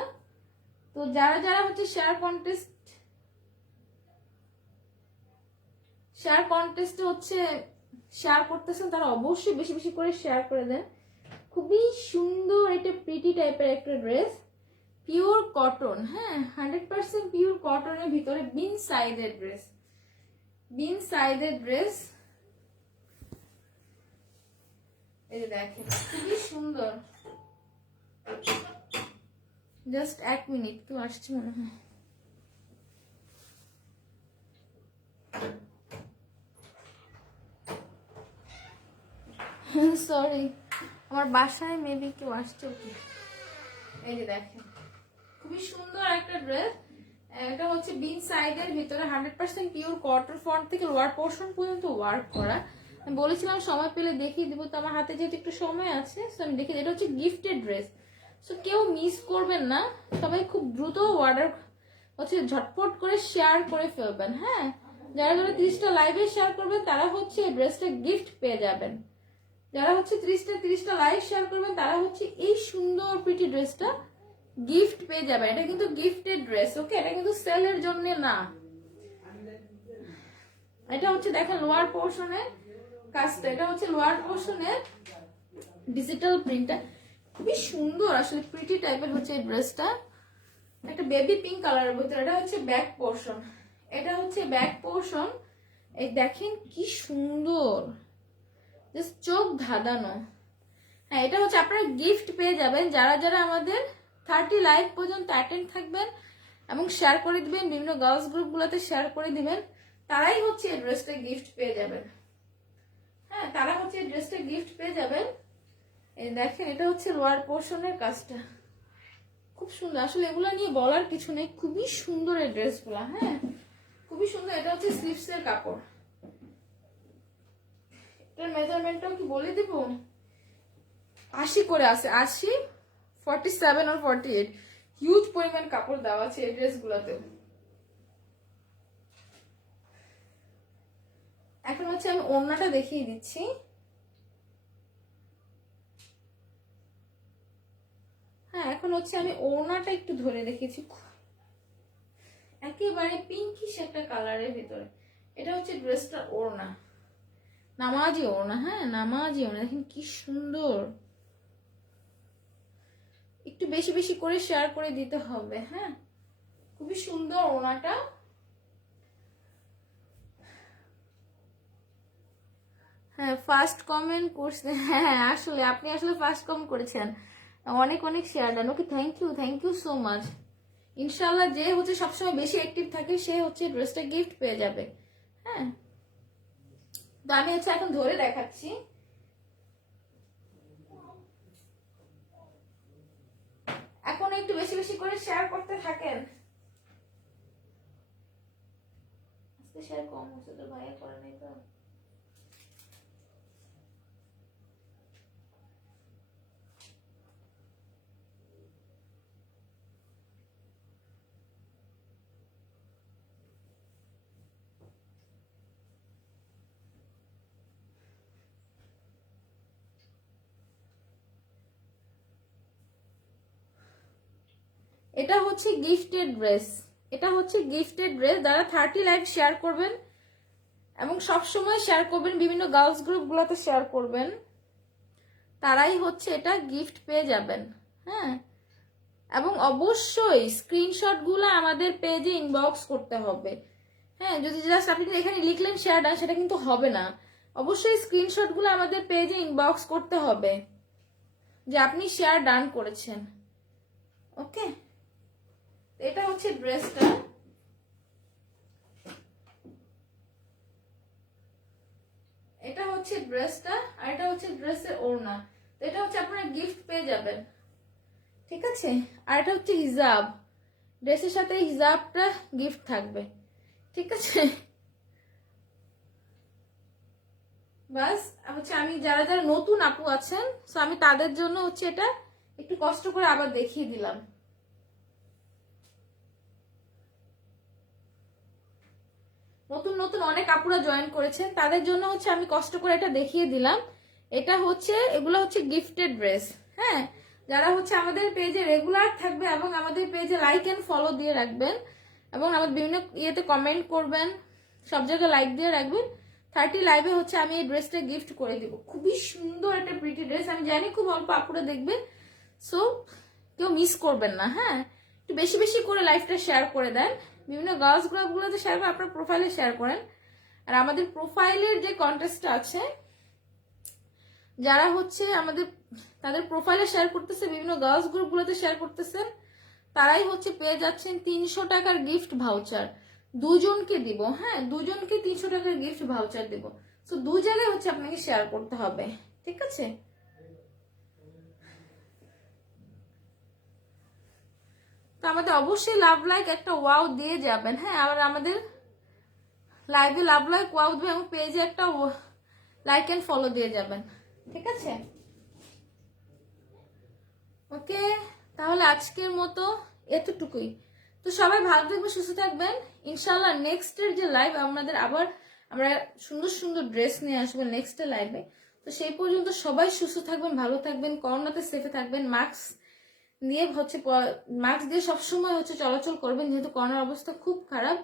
তো যারা যারা হচ্ছে শেয়ার কন্টেস্টে হচ্ছে শেয়ার করতেছেন তারা অবশ্যই বেশি বেশি করে শেয়ার করে দেন। খুবই সুন্দর এটা প্রিটি টাইপের একটা ড্রেস, পিওর কটন। হ্যাঁ, 100% পিওর কটনের ভিতরে বিন সাইজের ড্রেস, বিন সাইজের ড্রেস। এই দেখেন খুবই সুন্দর। জাস্ট 1 মিনিট, তো আসছে মনে হয়। সরি, আমার বাসায় মেবি কেউ আসছে। এই যে দেখেন খুবই সুন্দর একটা ড্রেস। এটা হচ্ছে বিন সাইডের ভিতরে 100% পিওর কটন, ফ্রন্ট থেকে লোয়ার পোর্শন পর্যন্ত ওয়ার্ক করা। আমি বলেছিলাম সময় পেলে দেখিয়ে দিব, তো আমার হাতে যেহেতু একটু সময় আছে সো আমি দেখিয়ে। এটা হচ্ছে গিফটেড ড্রেস, সো কেউ মিস করবেন না, সবাই খুব দ্রুত অর্ডার হচ্ছে ঝটপট করে শেয়ার করে ফেলবেন। হ্যাঁ, যারা যারা 30টা লাইভে শেয়ার করবেন তারা হচ্ছে এই ড্রেসটা গিফট পেয়ে যাবেন। যারা হচ্ছে 30টা লাইক শেয়ার করবেন তারা হচ্ছে এই সুন্দর প্রিটি ড্রেসটা গিফট পেয়ে যাবে। এটা কিন্তু গিফটেড ড্রেস, ওকে, এটা কিন্তু সেলের জন্য না। এটা হচ্ছে দেখেন লোয়ার পোর্শনের কাজটা, এটা হচ্ছে লোয়ার পোর্শনের ডিজিটাল প্রিন্টটা খুবই সুন্দর, আসলে প্রিটি টাইপের হচ্ছে এই ড্রেসটা, একটা বেবি পিঙ্ক কালারের ভিতরে। এটা হচ্ছে ব্যাক পোর্শন, এটা হচ্ছে ব্যাক পোর্শন। এই দেখেন কি সুন্দর, জাস্ট চোখ ধাঁধানো। হ্যাঁ, এটা হচ্ছে আপনারা গিফট পেয়ে যাবেন যারা যারা আমাদের 30 লাইক পর্যন্ত অ্যাটেন্ড থাকবেন এবং শেয়ার করে দিবেন, বিভিন্ন গার্লস গ্রুপগুলোতে শেয়ার করে দিবেন, তারাই হচ্ছে এই ড্রেসটা গিফট পেয়ে যাবেন। হ্যাঁ, তারা হচ্ছে এই ড্রেসটা গিফট পেয়ে যাবেন। এই দেখেন এটা হচ্ছে লোয়ার পোর্শনের কাজটা, খুব সুন্দর। আসলে এগুলো নিয়ে বলার কিছু নেই, খুবই সুন্দর এই ড্রেসগুলা। হ্যাঁ, খুবই সুন্দর। এটা হচ্ছে স্লিভসের কাপড়, এটার মেজারমেন্টটাও কি বলে দিব, 80 করে আছে, 80, 47 আর 48, হিউজ পরিমাণ কাপড় দেওয়া আছে এই ড্রেসগুলোতে। এখন হচ্ছে আমি ওড়নাটা দেখিয়ে দিচ্ছি। হ্যাঁ, এখন হচ্ছে আমি ওড়নাটা একটু ধরে রেখেছি, একেবারে পিঙ্কিশ একটা কালারের ভিতরে। এটা হচ্ছে ড্রেসটার ওড়না, নামাজি ওড়না। হ্যাঁ, নামাজি ওড়না, দেখেন কি সুন্দর। একটু বেশি বেশি করে শেয়ার করে দিতে হবে। হ্যাঁ, খুবই সুন্দর ওড়নাটা। হ্যাঁ, ফার্স্ট কমেন্ট করছেন। হ্যাঁ, আসলে আপনি আসলে ফার্স্ট কমেন্ট করেছেন, অনেক অনেক share done. Okay, thank you so much. ইনশাল্লাহ যে হচ্ছে সবসময় বেশি অ্যাক্টিভ থাকে সে হচ্ছে ড্রেসটা গিফট পেয়ে যাবে। হ্যাঁ, তো আমি হচ্ছে এখন ধরে দেখাচ্ছি। এখন একটু বেশি বেশি করে শেয়ার করতে থাকেন। আজকে শেয়ার কম হচ্ছে তো, ভাইয়া করে নাই তো। এটা হচ্ছে গিফটেড ড্রেস, এটা হচ্ছে গিফটেড ড্রেস। যারা 30 লাইভ শেয়ার করবেন এবং সবসময় শেয়ার করবেন, বিভিন্ন গার্লস গ্রুপগুলোতে শেয়ার করবেন, তারাই হচ্ছে এটা গিফট পেয়ে যাবেন। হ্যাঁ, এবং অবশ্যই স্ক্রিনশটগুলো আমাদের পেজে ইনবক্স করতে হবে। হ্যাঁ, যদি জাস্ট আপনি এখানে লিখলেন শেয়ার ডান, সেটা কিন্তু হবে না। অবশ্যই স্ক্রিনশটগুলো আমাদের পেজে ইনবক্স করতে হবে যে আপনি শেয়ার ডান করেছেন। ওকে, এটা হচ্ছে ড্রেসটা। এটা হচ্ছে ড্রেসটা আর এটা হচ্ছে ড্রেসের ওড়না। তো এটা হচ্ছে আপনারা গিফট পেয়ে যাবেন, ঠিক আছে। আর এটা হচ্ছে হিজাব, ড্রেসের সাথে হিজাবটা গিফট থাকবে, ঠিক আছে। বাস হচ্ছে আমি যারা যারা নতুন আপু আছেন, তো আমি তাদের জন্য হচ্ছে এটা একটু কষ্ট করে আবার দেখিয়ে দিলাম। নতুন নতুন অনেক আপুরা জয়েন করেছেন, তাদের জন্য হচ্ছে আমি কষ্ট করে এটা দেখিয়ে দিলাম। এটা হচ্ছে, এগুলো হচ্ছে গিফটেড ড্রেস। হ্যাঁ, যারা হচ্ছে আমাদের পেজে রেগুলার থাকবে এবং আমাদের পেজে লাইক এন্ড ফলো দিয়ে রাখবেন এবং আমাদের বিভিন্ন ইয়েতে কমেন্ট করবেন, সব জায়গায় লাইক দিয়ে রাখবেন, 30 লাইভে হচ্ছে আমি এই ড্রেসটা গিফট করে দিব। খুবই সুন্দর একটা প্রিটি ড্রেস, আমি জানি খুব অল্প আপুরা দেখবেন, সো কেউ মিস করবেন না। হ্যাঁ, একটু বেশি বেশি করে লাইভটা শেয়ার করে দেন, বিভিন্ন গার্লস গ্রুপগুলোতে শেয়ার করে, আপনার প্রোফাইলে শেয়ার করেন। আর আমাদের প্রোফাইলের যে কন্টেস্টটা আছে, যারা হচ্ছে আমাদের তাদের প্রোফাইলে শেয়ার করতেছে, বিভিন্ন গার্লস গ্রুপগুলোতে শেয়ার করতেছেন, তারাই হচ্ছে পেয়ে যাচ্ছেন 300 টাকার গিফট ভাউচার। দুজনকে দিব। হ্যাঁ, দুজনকে 300 টাকার গিফট ভাউচার দিব। সো দু জায়গায় হচ্ছে আপনাকে শেয়ার করতে হবে, ঠিক আছে। তো আমাদের অবশ্যই লাভ লাইক একটা ওয়াও দিয়ে যাবেন। হ্যাঁ, আর আমাদের লাইভে লাভ লাইক ওয়াও দিবেন এবং পেজে একটা লাইক এন্ড ফলো দিয়ে যাবেন, ঠিক আছে। ওকে, তাহলে আজকের মতো এতটুকুই। তো সবাই ভালো থাকবেন, সুস্থ থাকবেন। ইনশাল্লাহ নেক্সটের যে লাইভ আমাদের আবার আমরা সুন্দর সুন্দর ড্রেস নিয়ে আসবো নেক্সটের লাইভে। তো সেই পর্যন্ত সবাই সুস্থ থাকবেন, ভালো থাকবেন, করোনাতে সেফে থাকবেন, মাস্ক দিয়ে সবসময় চলাচল করবেন, যেহেতু করোনার অবস্থা খুব খারাপ।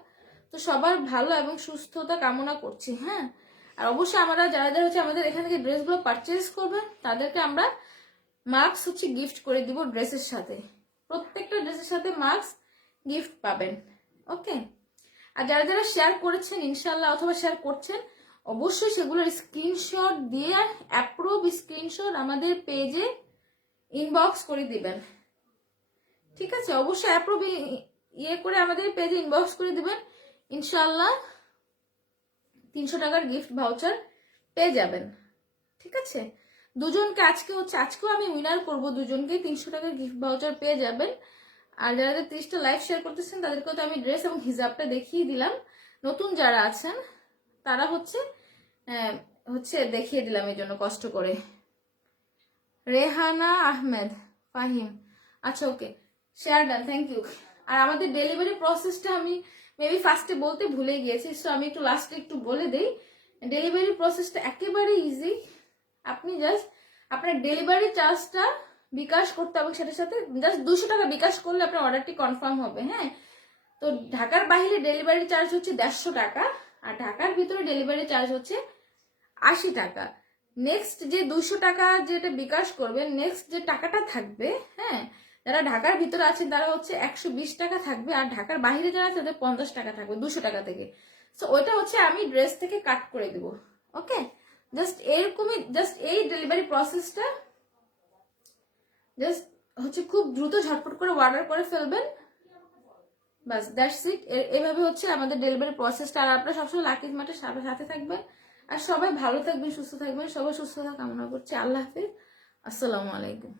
তো সবার ভালো এবং সুস্থতা কামনা করছি। হ্যাঁ, আর অবশ্যই আমরা যারা যারা আমাদের এখান থেকে ড্রেসগুলো পারচেজ করবেন তাদেরকে আমরা মাস্ক গিফট করে দিব ড্রেসের সাথে, প্রত্যেকটা ড্রেসের সাথে মাস্ক গিফট পাবেন। ওকে, আর যারা যারা শেয়ার করেছেন ইনশাল্লাহ অথবা শেয়ার করছেন, অবশ্যই সেগুলোর স্ক্রিনশট দিয়ে অ্যাপ্রুভ স্ক্রিনশট আমাদের পেজে ইনবক্স করে দিবেন। ঠিক আছে, অবশ্যই অ্যাপ্রুভ করে আমাদের পেজে ইনবক্স করে দিবেন। ইনশাল্লাহ 300 টাকার গিফট ভাউচার পেয়ে যাবেন। ঠিক আছে, দুজনকে আজকেও আমি উইনার করব, দুজনকে 300 টাকার গিফট ভাউচার পেয়ে যাবেন। আর যারা 30টা লাইভ শেয়ার করতেছেন তাদেরকেও তো আমি ড্রেস এবং হিজাবটা দেখিয়ে দিলাম। নতুন যারা আছেন তারা দেখিয়ে দিলাম এই জন্য কষ্ট করে। রেহানা আহমেদ ফাহিম, আচ্ছা ওকে, শেয়ার ডান, থ্যাংক ইউ। আর আমাদের ডেলিভারি প্রসেসটা আমি মেবি ফার্স্টে বলতে ভুলে গিয়েছি, সো আমি একটু লাস্টে একটু বলে দিই। ডেলিভারি প্রসেসটা একেবারে ইজি। আপনি জাস্ট আপনার ডেলিভারি চার্জটা বিকাশ করতে এবং সেটার সাথে জাস্ট 200 টাকা বিকাশ করলে আপনার অর্ডারটি কনফার্ম হবে। হ্যাঁ, তো ঢাকার বাইরে ডেলিভারি চার্জ হচ্ছে 150 টাকা, আর ঢাকার ভিতরে ডেলিভারি চার্জ হচ্ছে 80 টাকা। নেক্সট যে 200 টাকা যেটা বিকাশ করবেন, নেক্সট যে টাকাটা থাকবে, হ্যাঁ, যারা ঢাকার ভিতরে আছেন তারা 120 টাকা থাকবে, আর ঢাকার বাইরে যারা আছে তাদের 50 টাকা থাকবে 200 টাকা থেকে। সো ওইটা আমি ড্রেস থেকে কাট করে দিব। ওকে, জাস্ট এরকমই, জাস্ট এই ডেলিভারি প্রসেসটা জাস্ট খুব দ্রুত ঝটপট করে অর্ডার করে ফেলবেন, বাস দ্যাটস ইট। এভাবে আমাদের ডেলিভারি প্রসেসটা। আর আপনারা সবসময় লাকি স্মার্টের সাথে থাকবেন, আর সবাই ভালো থাকবেন, সুস্থ থাকবেন, সবাই সুস্থতা কামনা করছি। আল্লাহ হাফিজ, আসসালামু আলাইকুম।